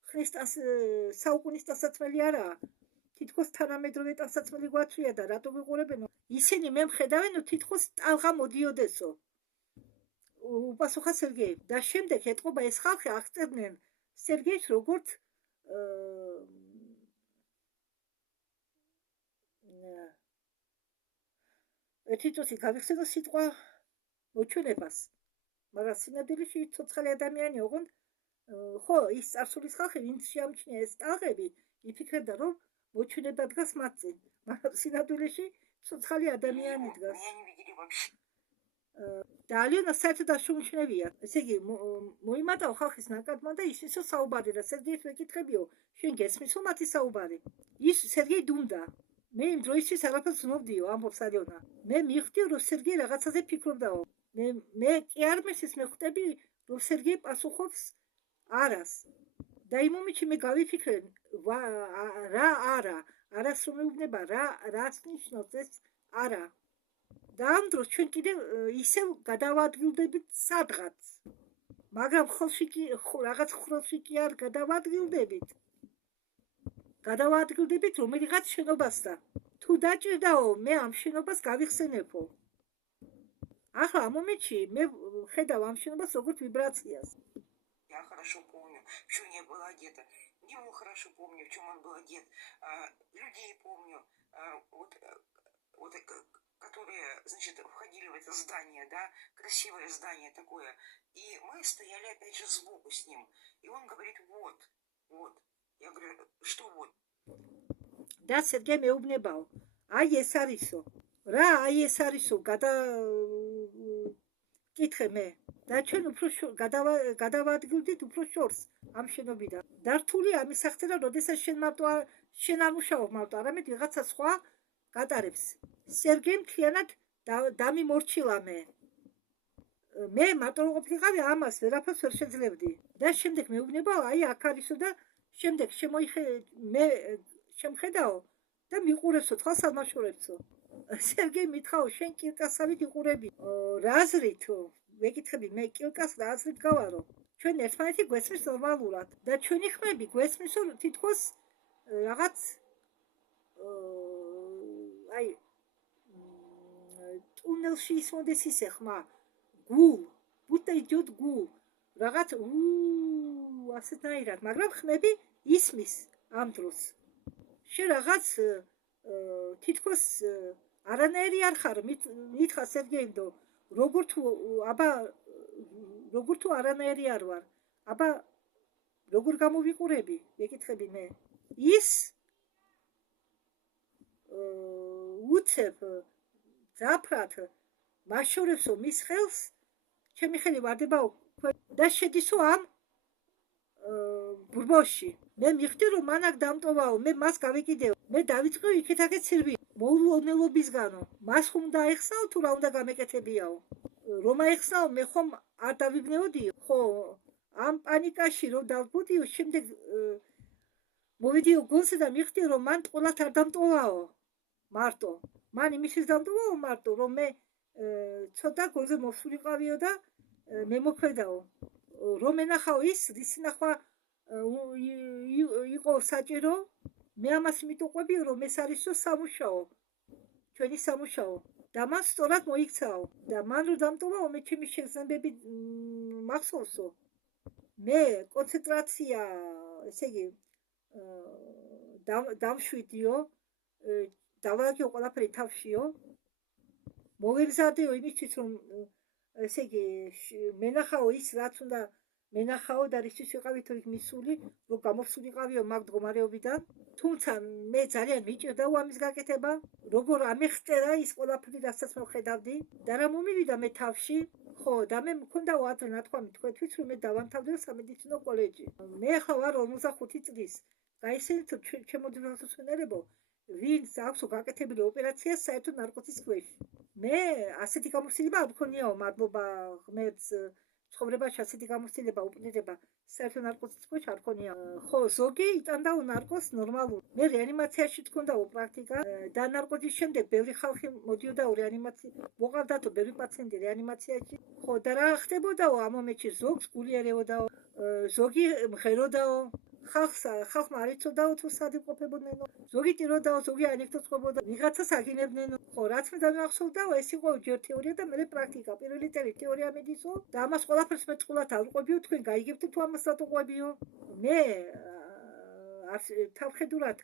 ხნის საუკუნის ტანსაცმელი არაა. თითქოს თანამედროვე ტანსაცმელი გვაწვია და რატო ვიყურებენო? ისინი მე მხედავენო, თითქოს ტალღა მოდიოდესო. უპასუხა სერგეი. და შემდეგ ეტყობა ეს ხალხი აღწერდნენ სერგეის როგორც ერთი წუთი გავიხსენო სიტყვა მოჩვენებას, მაგრამ სინამდვილეში ცოცხალი ადამიანი ოღონდ ხო ის წარსულის ხალხი ვინც შეამჩნია ეს ტალღები იფიქრებდა რომ მოჩვენება დგას მათ წინ, მაგრამ სინამდვილეში ცოცხალი ადამიანი დგას. და ალიონა საერთოდ არ შეუმჩნევია. ესე იგი მოიმატაო ხალხის ნაკადმა და ისისო საუბარი და სერგეის მეკითხებიო, შენ გესმისო მათი საუბარი? ის სერგეი დუმდა. მე იმ დროისთვის არაფერს ვნობდიო, ამბობს ალიონა. მე მივხვდიო რომ სერგეი რაღაცაზე ფიქრობდაო. მე კი არ მესის მე ხვდები რომ სერგეი პასუხობს არას. და იმ მომენტში მე გავიფიქრე რა არა, არას რომ მეუბნება რას ნიშნავს ეს არა. და ამ დროს ჩვენ კიდევ ისევ გადავადგილდებით სადღაც. მაგრამ ხოლში კი რაღაც ხროლში კი არ გადავადგილდებით. გადავადგილდებით რომელიღაც შენობასთან. თუ დაჭირდაო, მე ამ შენობას გავიხსენებო. ახლა ამ моментში მე ხედავ ამ შენობას როგორც вибрациას. Я хорошо помню, в чем я был одета. Его хорошо помню, в чем он был одет. Людей помню, которые, значит, входили в это здание, да, красивое здание такое. И мы стояли опять же сбоку с ним. И он говорит, вот. Я говорю, что вот? და სერგეი მეუბნებაო. აი ეს არისო. რა აი ეს არისო, კითხე მე. და ჩვენ უფრო გადავადგილდით უფრო შორს ამ შენობიდან. და რთული ამის აღწერა, როდესაც შენ არ მუშაობ მარტო, არამედ ვიღაცა სხვა გატარებს. სერგეი მთლიანად დამიმორჩილა მე. მე მარტო რო ყოფილიყავი ამას ვერაფერს ვერ შეძლებდი. და შემდეგ მეუბნებაო, აი აქ არისო და შემდეგ მე შემხედაო და მიყურებსო, თვალს არ მაშორებსო. სერგეი მითხრაო, შენ კილკასავით იყურები. რა აზრით? ვეკითხები, მე კილკას რა აზრით გავარო? ჩვენ ერთმანეთი გვესმის ნორმალურად და ჩვენი ხმები გვესმის რომ თითქოს რაღაც აი ტუნელში ისმოდეს ისე ხმა. გულ, будто идет გულ. რაღაც ასეთნაირად, მაგრამ ხმები ისმის ამ დროს. შენ რაღაც თითქოს არანაირი არ ხარ, მითხრა სერგეიმ, როგორ თუ არანაირი არ ვარ, აბა როგორ გამოვიყურები, ვეკითხები მე. ის უცებ ძაფრად მაშორებსო მის ხელს, ჩემი ხელი ვარდებაო და შედისო ამ ბრბოში. მე მიხდი რომ მან აქ დამტოვაო, მე მას გავეკიდეო. მე დავიწყო იქეთ-აქეთ ცირვი. მოულოდნელობისგანო. მას ხომ დაეხსნაო თუ რა უნდა გამეკეთებიაო. რომ აეხსნაო, მე ხომ არ დავიბნეოდიო. ხო, ამ პანიკაში რომ დავბუდიო, შემდეგ მოვიდიო გულზე და მიხდი რომ მან ყველათ არ დამტოვაო. მარტო. მან იმისთვის დამტოვაო მარტო, რომ მე ცოტა გულზე მოვსულიყავიო და მე მოქმედაო. რომ ენახაო ის, რის ნახვა იყო საჭირო, მე ამას მიტყვებიო, რომ ეს არისო სამუშაო, ჩვენი სამუშაო. და მან სწორად მოიქცაო. და მან რომ დამტოვაო, მე ჩემი შეგრძნებები მახსოვსო. მე კონცენტრაცია, ესე იგი, დამშვიდიო, დავალაგიო ყველაფერი თავშიო. მოვეგზავნიო იმისთვის, რომ ესე იგი, მენახაო ის, რაც უნდა მენახაო და რისთვის ვიყავით იქ მისული, რომ გამოვსულიყავიო მაგ მდგომარეობიდან. თუმცა მე ძალიან მიჭირდაო ამის გაკეთება, როგორ ამეხტერა ის ყველაფერი, რასაც მე ვხედავდი და რა მომივიდა მე თავში. ხო, და მე მქონდაო ადრე ნათქვამი თქვენთვის, რომ მე დავამთავრებო სამედიცინო კოლეჯი. მე ახლა ვარ 45 წლის. გაიხსენეთ ჩემო ძმასწავლებლო, ვინც აქვს გაკეთებული ოპერაცია საერთოდ ნარკოტიკის ქვეშ. მე ასეთი გამოცდილება არ მქონიაო, მადლობა ღმერთს. ცხოვრებაში ასეთი გამოცდილება უპირდება საერთოდ ნარკოტიკის ქვეშ არ მქონია. ხო, ზოგი იტანდაო ნარკოს ნორმალურ. მე რეანიმაციაში თქონდაო პრაქტიკა და ნარკოტის შემდეგ ბევრი ხალხი მოდიოდაო რეანიმაციაში, მოყავდათო ბევრი პაციენტი რეანიმაციაში. ხო, და რა ხდებოდაო ამ მომენტში, ზოგს გული ერეოდაო, ზოგი მღეროდაო. ხალხმა არ იცოდაო თუ სად იმყოფებოდნენ. ზოგი ტიროდაო, ზოგი ანექტოს ყვებოდა, ვიღაცას აგინებდნენ. ხო, რაც მე დამახსოვდაო, ეს იყო ჯერ თეორია და მერე პრაქტიკა. პირველი წელი თეორია მედისო და ამას ყველაფერს მე წყულად არ ვყვებიო, თქვენ გაიგებთ თუ ამას რატო ყვებიო? მე თავხედურად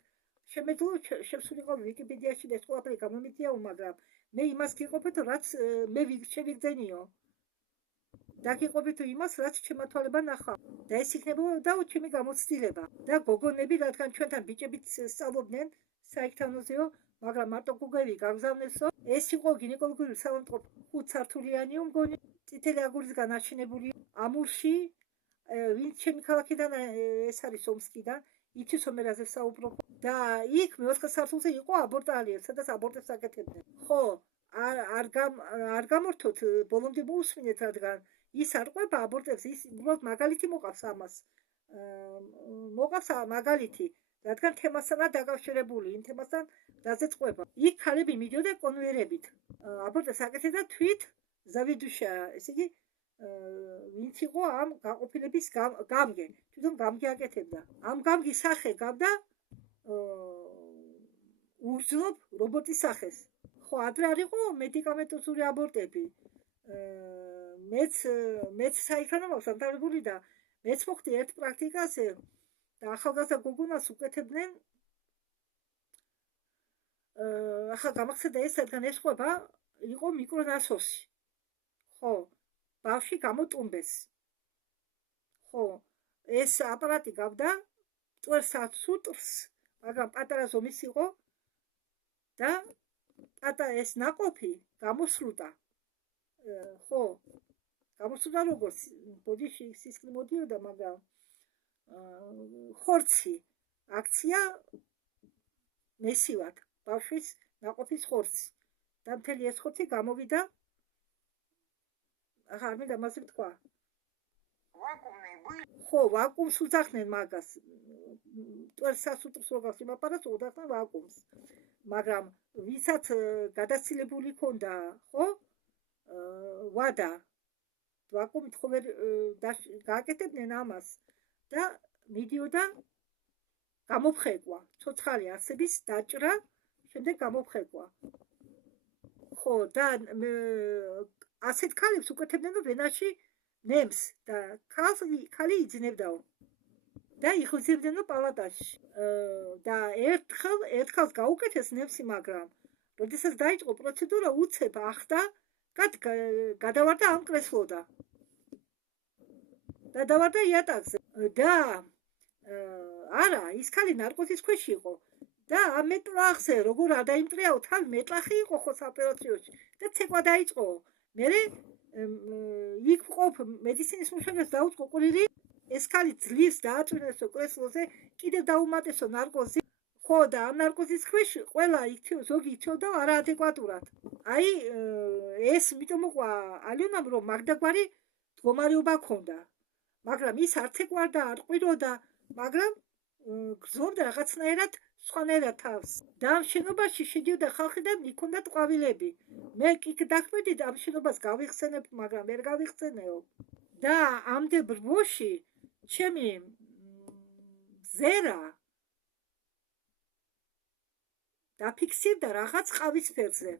შემეძლო შევსულიყავ ვიკიპედიაში და ეს ყველაფერი გამომიწიაო, მაგრამ მე იმას გიყოფეთო, რაც მე შევიგზენიო. და გიყოფეთო იმას, რაც შემოთვალება ნახავ. და ეს იქნებოდა ჩემი გამოცდილება. და გოგონები, რადგან ჩვენთან ბიჭებიც სწავლობდნენ საიქთანოზეო, მაგრამ მარტო გოგოები გაგზავნესო. ეს იყო გინეკოლოგიური საავადმყოფო 5 სართულიანიო მგონი, წითელი აგურისგან აშენებული ამურში, ვინც ჩემი ქალაქიდან ეს არის ომსკიდან, იცის ომერაზე საუბრობ. და იქ მე-4 სართულზე იყო აბორტალია, სადაც აბორტებს აკეთებდნენ. ხო, არ გამორთოთ, ბოლომდე მოусმინეთ, რადგან ის არ ყვება აბორტებს, ის უბრალოდ მაგალითი მოყავს ამას. მოყავს მაგალითი, რადგან თემასთანაა დაკავშირებული, იმ თემასთან რაზეც ყვება. იქ ქალები მიდიოდა კონვერებით. აბორტებს აკეთებდა თვით ზავიდუშა, ესე იგი, ვინც იყო ამ გაყოფილების გამგე, თვითონ გამგე აკეთებდა. ამ გამგის სახე გავდა ურძნობ რობოტის სახეს. ხო, ადრე არ იყო მედიკამენტოზური აბორტები. მეც საიქანო მაქვს დამთავრებული და მეც მოხდი ერთ პრაქტიკაზე და ახალგაზრდა გოგონას უკეთებდნენ. ახლა გამახსენდა ეს, რადგან ეს ყვება იყო მიკრონასოსი. ხო, ბავშვი გამოტუმბეს. ხო, ეს აპარატი გავდა წვერს, მაგრამ პატარა ზომის იყო და ეს ნაყოფი გამოსრულდა. ხო, გამოსრულდა როგორც ბოდიში სისხლი მოდიოდა, მაგრამ ხორცი აქცია მესივად, ბავშვის ნაყოფის ხორცი. და მთელი ეს ხორცი გამოვიდა, ახლა არ მინდა მასე თქვა. Вакуумные были? ხო, ვაკუუმს უძახდნენ მაგას. წვერს როგორც იმაპარატს უძახდნენ ვაკუუმს. მაგრამ ვისაც გადაცილებული ქონდა, ხო? ვადა ვაკუუმით ხო ვერ გააკეთებდნენ ამას და მიდიოდა გამოფხეკვა, ცოცხალი არსების დაჭრა, შემდეგ გამოფხეკვა. ხო, და ასეთ ქალებს უკეთებდნენ ვენაში ნემს და ქალი იძინებდაო და იხუძებდნენო პალატაში. და ერთხელ გაუკეთეს ნემსი, მაგრამ როდესაც დაიწყო პროცედურა, უცებ ახდა გადავარდა ამ კრესლოდა და დავარდა იატაკზე და არა, ის ქალი ნარკოზის ქვეშ იყო და ამ მეტლახზე როგორ არ დაიმტრიაო, თავი მეტლახი იყო ხო საოპერაციოში და ცეკვა დაიწყო. მერე იქ ყოფ მედიცინის მუშაკებს დაუწყო ყვირილი, ეს ქალი ძლივს დააწვინესო კრესლოზე, კიდევ დაუმატესო ნარკოზი. ხო, და ამ ნარკოზის ქვეშ ყველა ზოგი იცოდა არაადეკვატურად. აი, ეს მიტომ მოყვა ალიონამ, რომ მაგდაგვარი მდგომარეობა ქონდა. მაგრამ ის არ ცეკვარდა, არ ყვიროდა, მაგრამ გრძნობდა რაღაცნაირად სხვანაირად თავს. და ამ შენობაში შედიოდა ხალხი და მიქონდათ ყვავილები. მე კი დახვედი და ამ შენობას გავიხსენებ, მაგრამ ვერ გავიხსენეო. და ამდე ბრბოში ჩემი ზერა დაფიქსირდა რაღაც ყავისფერზე.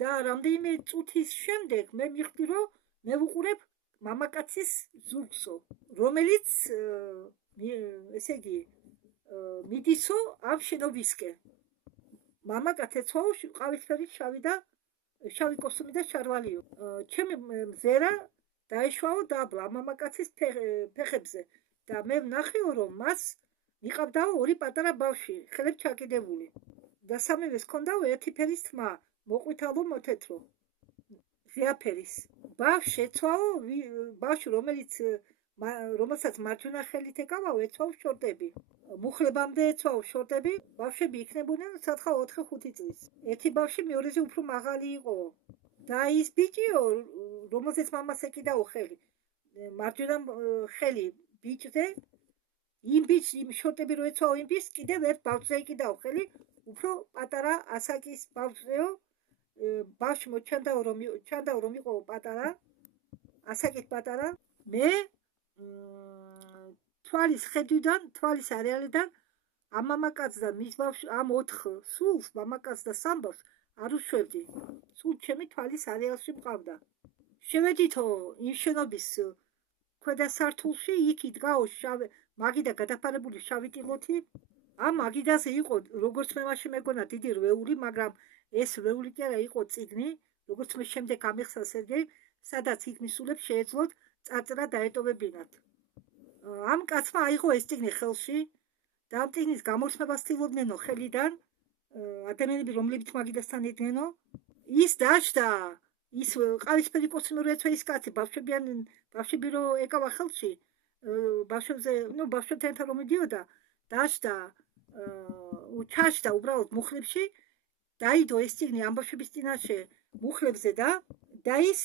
და რამდენიმე წუთის შემდეგ მე მივხვდი, რომ მე ვუყურებ მამაკაცის ზურგსო, რომელიც ესე იგი მიდისო ამ შენობისკენ. მამაკაცი ცხოვ ყავისფერი შავი კოსტუმი და შარვალიო. ჩემი მზერა დაეშვაო დაბლა მამაკაცის ფეხებზე და მე ვნახეო, რომ მას მიყავდაო 2 პატარა ბავშვი, ხელებს ჩაკიდებული. და სამივეს ჰქონდაო ერთი ფერის თმა, მოყვითალო მოთეთრო. ღია ფერის. ბავშვი ეცვაო, ბავშვი რომელსაც მარჯვენა ხელით ეკავაო, ეცვაო შორტები. მუხლებამდე ეცვაო შორტები, ბავშვები იქნებოდნენ სათხა 4-5 წლის. ერთი ბავშვი მეორეზე უფრო მაღალი იყო. და ის ბიჭიო, რომელზეც მამას ეკიდაო ხელი, მარჯვენა ხელი ბიჭზე, იმ შორტები რო ეცვაო იმ ბიჭს, კიდევ ერთ ბავშვზე ეკიდაო ხელი, უფრო პატარა ასაკის ბავშვზეო. ბავშვი მოჩანდაო, რომ იყო პატარა, ასაკით პატარა. მე თვალის ხედვიდან, თვალის არეალიდან ამ მამაკაცს და მის ბავშვს, ამ 4 სულს, მამაკაცს და 3 ბავშვს არ უშვებდი. სულ ჩემი თვალის არეალში მყავდა. შევედითო იმ შენობის ქვედა სართულში, იქ იდგაო მაგიდა გადაფარებული შავი ტილოთი. ამ მაგიდაზე იყო, როგორც მე მაშინ მეგონა, დიდი რვეული, მაგრამ ეს რეული კი არა იყო წიგნი, როგორც მე შემდეგ გამიხსნა სერგეი, სადაც იქ მისულებს შეეძლოთ წარწერა დაეტოვებინათ. ამ კაცმა აიღო ეს წიგნი ხელში და ამ წიგნის გამორჩმებას ცდილობდნენო ხელიდან ადამიანები, რომლებიც მაგიდასთან იდგენო, ის დაждდა, ის ყავისფერი კოსტუმური ეცვა ის კაცი, ბავშვები რო ეკავა ხელში, ბავშვებთან რომ მიდიოდა, დაждდა, ჩაждდა უბრალოდ მუხლებში, დაიდო ეს წიგნი ამ ბავშვების წინაშე მუხლებზე და ის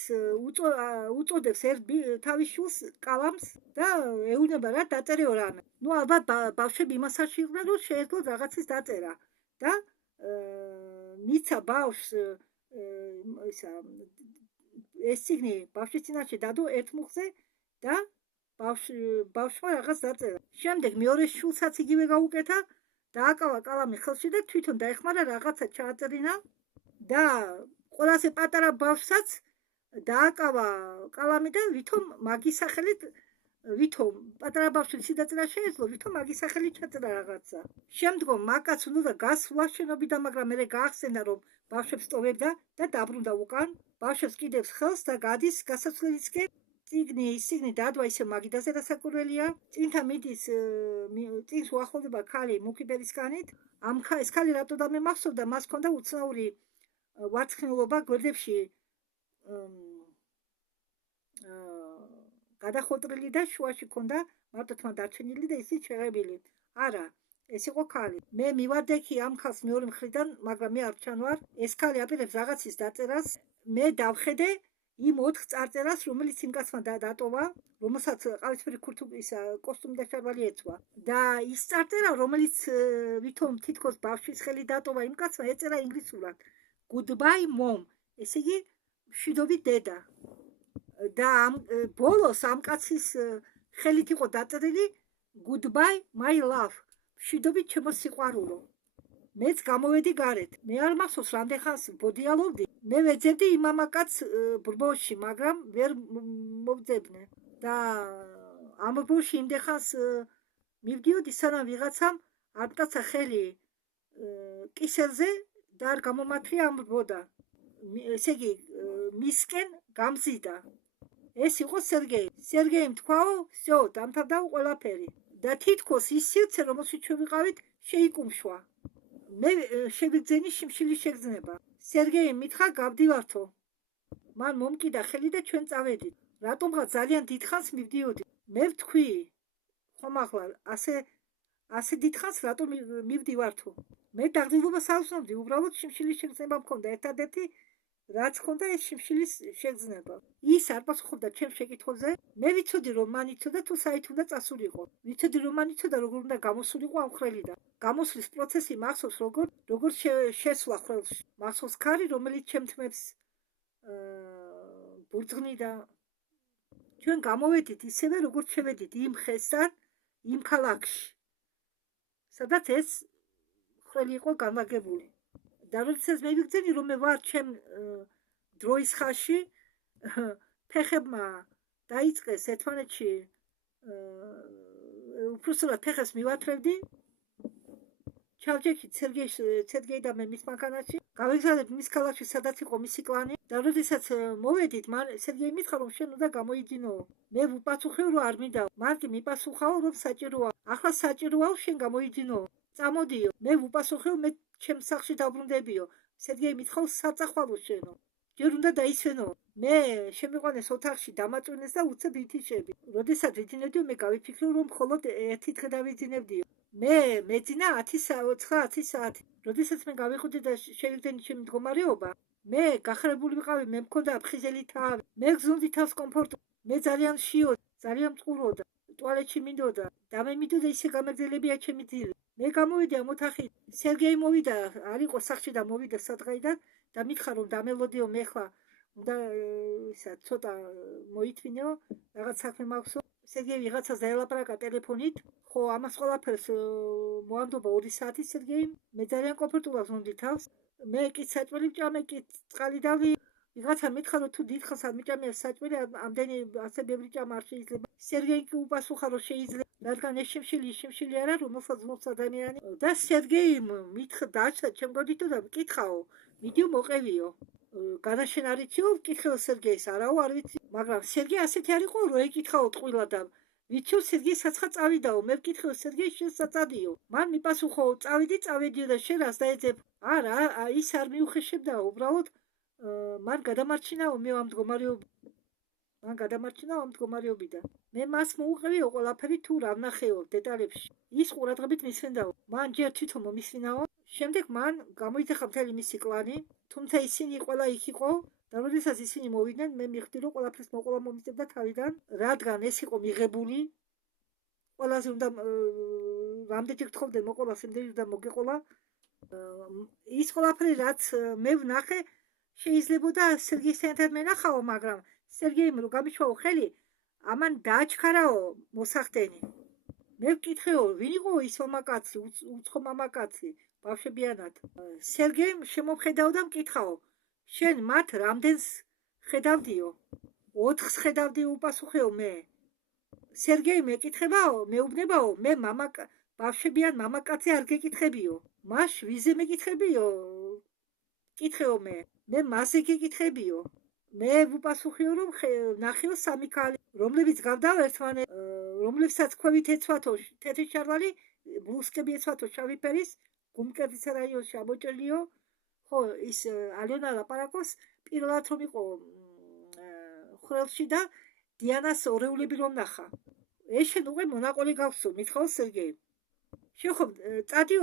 უწოდებს ერთ თავის შვილს კალამს და ეუბნება რა დაწერეო რამე. ნუ ალბათ ბავშვები იმას არ შეიყვნენ, რომ შეეძლოთ რაღაცის დაწერა და მიცა ბავშვს ეს წიგნი ბავშვის წინაშე დადო ერთ მუხლზე და ბავშვმა რაღაც დაწერა. შემდეგ მეორე შვილსაც იგივე გაუკეთა, დააკავა კალამი ხელში და თვითონ დაეხმარა რაღაცა ჩააწერინა და ყველაზე პატარა ბავშვსაც დააკავა კალამი და ვითომ მაგის სახელით პატარა ბავშვი სიდაწერა შეეძლო, ვითომ მაგის სახელით ჩაწერა რაღაცა. შემდგომ მაკაც უნდა გასვლა შენობიდან, მაგრამ მერე გაახსენა, რომ ბავშვებს ტოვებდა და დაბრუნდა უკან, ბავშვებს კიდევს ხელს და გადის გასასვლელისკენ. წიგნი დადვა ისე მაგიდაზე დასაკვირველია. წინთან მიდის, წიგნს უახლოვდება ქალი მუქი ფერისკანით. ეს ქალი რატო დამემახსოვდა, მას ჰქონდა უცნაური ვარცხნილობა გვერდებში გადახოტრილი და შუაში ჰქონდა მარტოთმა დარჩენილი და ისიც შეღებილი. არა, ეს იყო ქალი. მე მივარდექი ამ ქალს მეორე მხრიდან, მაგრამ მე არ ჩანვარ. ეს ქალი აპირებს რაღაცის დაწერას. მე დავხედე იმ 4 წარწერას, რომელიც იმ კაცმა დატოვა, რომელსაც ყავისფერი კოსტუმი და შარვალი ეცვა. და ის წარწერა, რომელიც ვითომ თითქოს ბავშვის ხელი დატოვა იმ კაცმა, ეწერა ინგლისურად. Goodbye mom. ესე იგი, მშვიდობით დედა. და ბოლოს ამ კაცის ხელით იყო დაწერილი Goodbye my love. მშვიდობით ჩემო სიყვარულო. მეც გამოვედი გარეთ. მე არ მახსოვს რამდენხანს ბოდიალობდი. მე ვეძებდი იმ მამაკაც ბრბოში, მაგრამ ვერ მოვძებნე. და ამ ბრბოში იმდენხანს მივდიოდი, სანამ ვიღაცამ არ მტაცა ხელი კისერზე და არ გამომართვია ამ ბრბოდა. ესე იგი, მისკენ გამზიდა. ეს იყო სერგეი. სერგეიმ თქვაო, всё, დამთავრდა ყველაფერი. და თითქოს ის სივრცე, რომელშიც ჩვენ ვიყავით, შეიკუმშვა. მე შევიგზენი შიმშილის შეგრძნება. სერგეიმ მითხრა გავდივართო. მან მომკიდა ხელი და ჩვენ წავედით. რატომღაც ძალიან დიდხანს მივდიოდი. მე ვთქვი, ხომ ახლა ასე დიდხანს რატომ მივდივართო? მე დაღდილობას არ ვცნობდი, უბრალოდ შიმშილის შეგრძნება მქონდა. ერთადერთი რაც ჰქონდა ეს შიმშილის შეგრძნება. ის არ პასუხობდა ჩემს შეკითხვებზე. მე ვიცოდი, რომ მან იცოდა თუ საით უნდა წასულიყო. ვიცოდი, რომ მან იცოდა, როგორ უნდა გამოსულიყო ამ ხრელიდან. გამოსვლის პროცესი მახსოვს, როგორ შესვლა ხრელში. მახსოვს ქარი, რომელიც ჩემთმებს ბურძღნიდა. ჩვენ გამოვედით ისევე, როგორც შევედით იმ ხესთან, იმ ქალაქში, სადაც ეს ხრელი იყო განლაგებული. და როდესაც მე ვიგრძენი, რომ მე ვარ ჩემ დროის ხაზში, ფეხებმა დაიწყეს ერთმანეთში, უბრალოდ ფეხებს მივათრევდი, ჩავჯექით სერგეი და მე მის მანქანაში, გავეგზავნეთ მის ქალაქში, სადაც იყო მისი კლანი და როდესაც მოვედით, მან სერგეი მითხრა, რომ შენ უნდა გამოიძინო. მე ვუპასუხე, რომ არ მინდა. მან კი მიპასუხაო, რომ საჭიროა. ახლა საჭიროა, შენ გამოიძინო. წამოდიო. მე ვუპასუხე, მე ჩემს სახლში დავბრუნდებიო. სერგეი მითხრა, საწახვალო შენო. ჯერ უნდა დაისვენო. მე შემიყვანეს ოთახში დამაწვენეს და უცებ ვითიშები. როდესაც ვიძინებდიო, მე გავიფიქრე, რომ მხოლოდ ერთი დღე დავიძინებდიო. მე მეძინა 9-10 საათი. როდესაც მე გავიხუდი და შევიგდენი ჩემი მდგომარეობა, მე გახრებული ვიყავი, მე მქონდა აფხიზელი თავი, მე გზნოდი თავს კომფორტულად, მე ძალიან შიოდა, ძალიან მწყუროდა, ტუალეტში მინდოდა და მე მინდოდა ისე გამეგზელებია ჩემი ძილი. მე გამოვედი ამ ოთახით, სერგეი მოვიდა, არ იყო სახლში და მოვიდა სადღაიდან და მითხრა, რომ დამელოდიო, მე ხლა უნდა ცოტა მოითვინეო, რაღაც საქმე მაქვსო. სერგეი ვიღაცას დაელაპარაკა ტელეფონით, ხო, ამას ყველაფერს მოანდობა 2 საათი სერგეიმ. მე ძალიან კომფორტულად ვზნოდი თავს. მე კი საჭმელი ვჭამე, კი წყალი დავი. ვიღაცა მითხრა, რომ თუ დიდხანს არ მიჭამია საჭმელი, ამდენი ასე ბევრი ჭამა არ შეიძლება. სერგეი კი უპასუხა, რომ შეიძლება, რადგან ეს შიმშილი არა, რომელსაც ზნობს ადამიანი. და სერგეიმ მითხრა, ჩემ გოდითო და მკითხაო, მიდიო მოყევიო. განაშენ არ იციო, ვკითხეო სერგეის, არაო არ ვიცი, მაგრამ სერგე ასეთი არ იყო, რომ ეკითხაო ტყუილა და ვიციო სერგეი საცხა წავიდაო, მე ვკითხეო სერგეი შენ საწადიო. მან მიპასუხო, წავიდიო და შენ რას დაეძებ? არა, ის არ მიუხეშებდაო, უბრალოდ მან გადამარჩინაო მე ამ მდგომარეობიდან. მე მას მოუყევიო ყველაფერი თუ რა ვნახეო დეტალებში. ის ყურადღებით მისვენდაო. მან ჯერ თვითონ მომისვენაო, შემდეგ მან გამოიძახა მთელი მისი კლანი, თუმცა ისინი ყველა იქ იყო და როდესაც ისინი მოვიდნენ, მე მივხვდი რომ ყველაფერს მოყოლა მომიწევდა თავიდან, რადგან ეს იყო მიღებული. ყველაზე უნდა რამდენი გთხოვდნენ მოყოლას, იმდენი უნდა მოგეყოლა. ის ყველაფერი რაც მე ვნახე შეიძლებოდა სერგეისთან ერთად მენახაო, მაგრამ სერგეიმ რო გამიშვაო ხელი, ამან დააჩქარაო მოსახდენი. მე ვკითხეო, ვინ იყო ის მამაკაცი, უცხო მამაკაცი, ბავშვებიანად. სერგეიმ შემომხედაო და მკითხაო, შენ მათ რამდენს ხედავდიო? 4-ს ხედავდი, უპასუხეო მე. სერგეი მეკითხებაო, მეუბნებაო, მე ბავშვებიან მამაკაცზე არ გეკითხებიო. მას ვიზე მეკითხებიო? კითხეო მე მასზე გეკითხებიო. მე ვუპასუხიო, რომ ნახიო 3 ქალი, რომლებიც გავდაო ერთმანეთს, რომლებსაც ქვევით ეცვათო თეთრი შარვალი, ბლუსკები ეცვათო შავი ფერის, გუმკეთის რაიონში ამოჭრილიო. ხო, ის ალიონა ლაპარაკოს პირველად რომ იყო ხრელში და დიანას ორეულები რომ ნახა. ეს შენ უკვე მონაყოლი გავსო, მითხაო სერგეი. შენ ხომ წადიო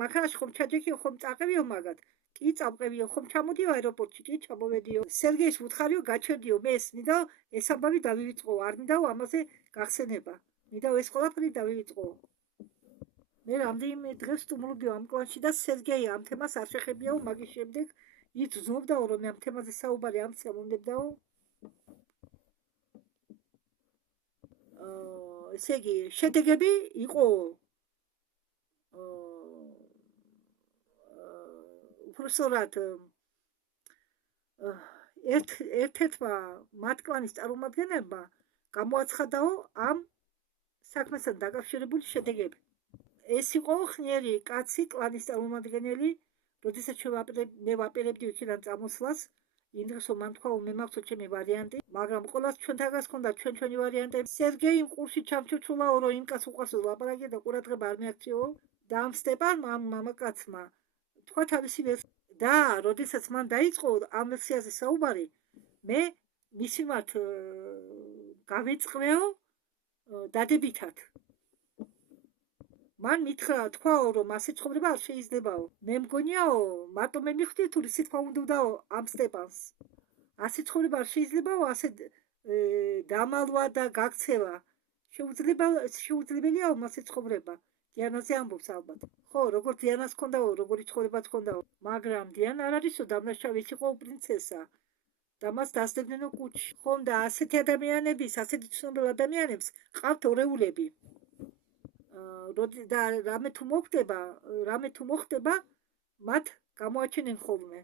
მანქანაში ხომ ჩაჯექიო, ხომ წაყევიო მაგათ? კი წავყევიო, ხომ ჩამოდიო აეროპორტში, კი ჩამოვედიო. სერგეის ვუთხარიო, გაჩერდიო, მე ეს მინდა ეს ამბავი დავივიწყო, არ მინდა ამაზე გახსენება. მინდა ეს ყველაფერი დავივიწყო. მე რამდენიმე დღეს სტუმრობდიო ამ კლანში და სერგეი ამ თემას არ შეხებიაო, მაგის შემდეგ ის ზნობდაო, რომ ამ თემაზე საუბარი ამცია მომდებდაო. ესე იგი, შედეგები იყო უბრალოდ ერთ-ერთმა მათ კლანის წარმომადგენლებმა გამოაცხადაო ამ საქმესთან დაკავშირებული შედეგები. ეს იყო ხნიერი კაცი, კლანის წარმომადგენელი, როდესაც მე ვაპირებდი იქიდან წამოსვლას, იმ დღესო მან თქვა, მე მაქვს ჩემი ვარიანტი, მაგრამ ყველას ჩვენთაგას ჰქონდა ჩვენი ვარიანტები. სერგეი ყურში ჩამჩუჩულაო, რომ იმ კაცს უყვარს ლაპარაკია და ყურადღება არ მიაქციო და ამ სტეპანმა, ამ მამაკაცმა თქვა თავისი ვერსია და როდესაც მან დაიწყო ამ ვერსიაზე საუბარი, მე მის მიმართ გავეწყრეო დადებითად. მან მითხრა, თქვაო, რომ ასე ცხოვრება არ შეიძლებაო. მე მგონიაო, მარტო მე მივხვდი თუ რისი თქვა უნდაო ამ სტეპანს. ასე ცხოვრება არ შეიძლებაო, ასე დამალვა და გაქცევა. შეუძლებელიაო მასე ცხოვრება. დიანაზე ამბობს ალბათ. ხო, როგორც დიანას ჰქონდაო, როგორი ცხოვრებაც ჰქონდაო, მაგრამ დიანა არ არისო დამნაშავე, ის იყო პრინცესა. და მას დასდებდნენო კუჩში. ხომ და ასეთი ასეთი ცნობილ ადამიანებს ყავთ ორეულები. და რამე თუ მოხდება, მათ გამოაჩენენ ხოლმე.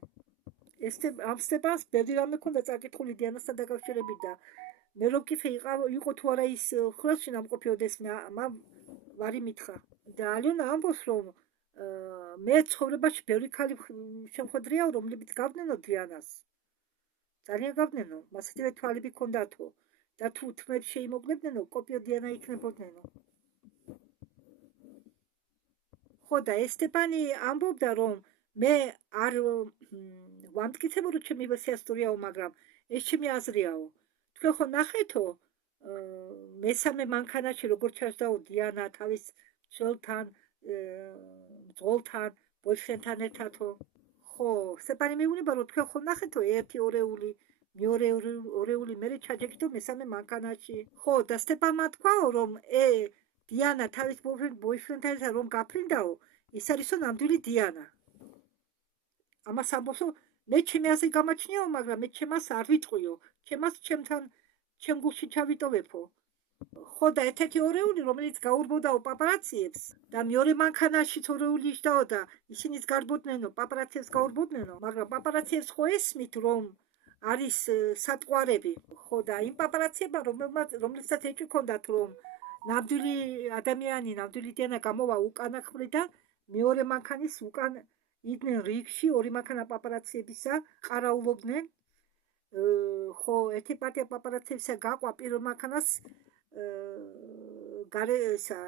ამ სტეპანს ბევრი რამე ჰქონდა წაკითხული დიანასთან დაკავშირებით და მე რო ვკითხე, იყო თუ არა ის ხრელში ნამყოფიოდეს, მან ვარი მითხრა. და ალიონა ამბობს, რომ მე ცხოვრებაში ბევრი ქალი შემხვედრიაო, რომლებიც გავდნენო დიანას. ძალიან გავდნენო, მასეთივე თვალები ჰქონდათო და თუ თმებს შეიმოგლებდნენო, კოპიო დიანა იქნებოდნენო. ხო და ეს სტეპანი ამბობდა, რომ მე არ ვამტკიცებო, რომ ჩემი ვერსია სწორიაო, მაგრამ ეს ჩემი აზრიაო. თქვენ ხო ნახეთო მესამე მანქანაში როგორ ჩასდაო დიანა თავის ძველთან, ბოյფრენდთან ერთადო. ხო, სტეპანი მეუბნება, რომ თქვენ ხო ნახეთო ერთი ორეული, მეორე ორეული, მერე ჩაჯექითო მესამე მანქანაში. ხო და სტეპანმა თქვაო, რომ დიანა თავის ბოյფრენდთან ერთად რომ გაფრინდაო, ის არისო ნამდვილი დიანა. ამას ამბობსო, მე ჩემი აზრი გამაჩნიაო, მაგრამ მე ჩემას არ ვიტყვიო, ჩემ გულში ჩავიტოვებო. ხო და ერთ-ერთი ორეული, რომელიც გაურბოდაო პაპარაციებს და მეორე მანქანაშიც ორეული იჯდაო და ისინიც გარბოდნენ, პაპარაციებს გაურბოდნენ, მაგრამ პაპარაციებს ხო ესმით, რომ არის სატყვარები. ხო და იმ პაპარაციებმა, რომლებსაც ეჭვი ჰქონდათ, რომ ნამდვილი ადამიანი, ნამდვილი დიანა გამოვა უკანა ხრიდან, მეორე მანქანის უკან იდნენ რიგში ორი მანქანა პაპარაციებისა, ყარაულობდნენ. ხო, ერთი პარტია პაპარაციებისა გაყვა პირველ მანქანას გარეისა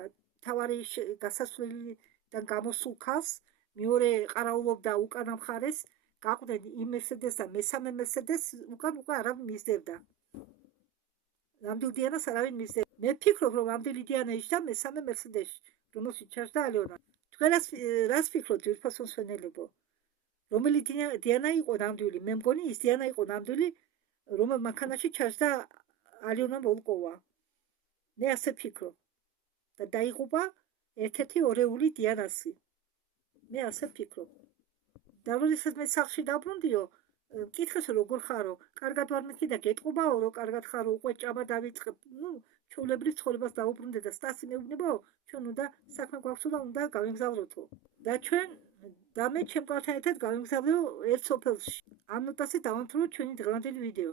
თავარი გასასვლელიდან გამოსულ ქალს, მეორე ყარაულობდა უკანა მხარეს, გაყვნენ იმ მერსედესთან მესამე მერსედეს, უკან არავინ მისდევდა. ნამდვილ დიანას არავინ მისდევდა. მე ვფიქრობ, რომ ნამდვილი დიანა იჯდა მესამე მერსედესში, რომელშიც ჩაჯდა ალიონა. თქვენ რას ფიქრობთ, ძვირფასო მსმენელებო? რომელი დიანა იყო ნამდვილი? მე მგონი ის დიანა იყო ნამდვილი, რომელ მანქანაში ჩაჯდა ალიონა ვოლკოვა. მე ასე ვფიქრობ. და დაიღუპა ერთ-ერთი ორეული დიანასი. მე ასე ვფიქრობ. და როდესაც მე სახლში დაბრუნდიო, მკითხეს როგორ ხარო, კარგად ვარ მეთქი და გეტყობაო, რომ კარგად ხარო, უკვე ჭამა დავიწყებ. ჩვეულებრივ ცხოვრებას დაუბრუნდე და სტასი მეუბნებაო, ჩვენ უნდა საქმე გვაქვსო და უნდა გავემგზავროთო. და ჩვენ და მე ჩემ კალთან ერთად გავემგზავრეო ერთ სოფელში. ამ ნოტაზე დავამთავროთ ჩვენი დღევანდელი ვიდეო.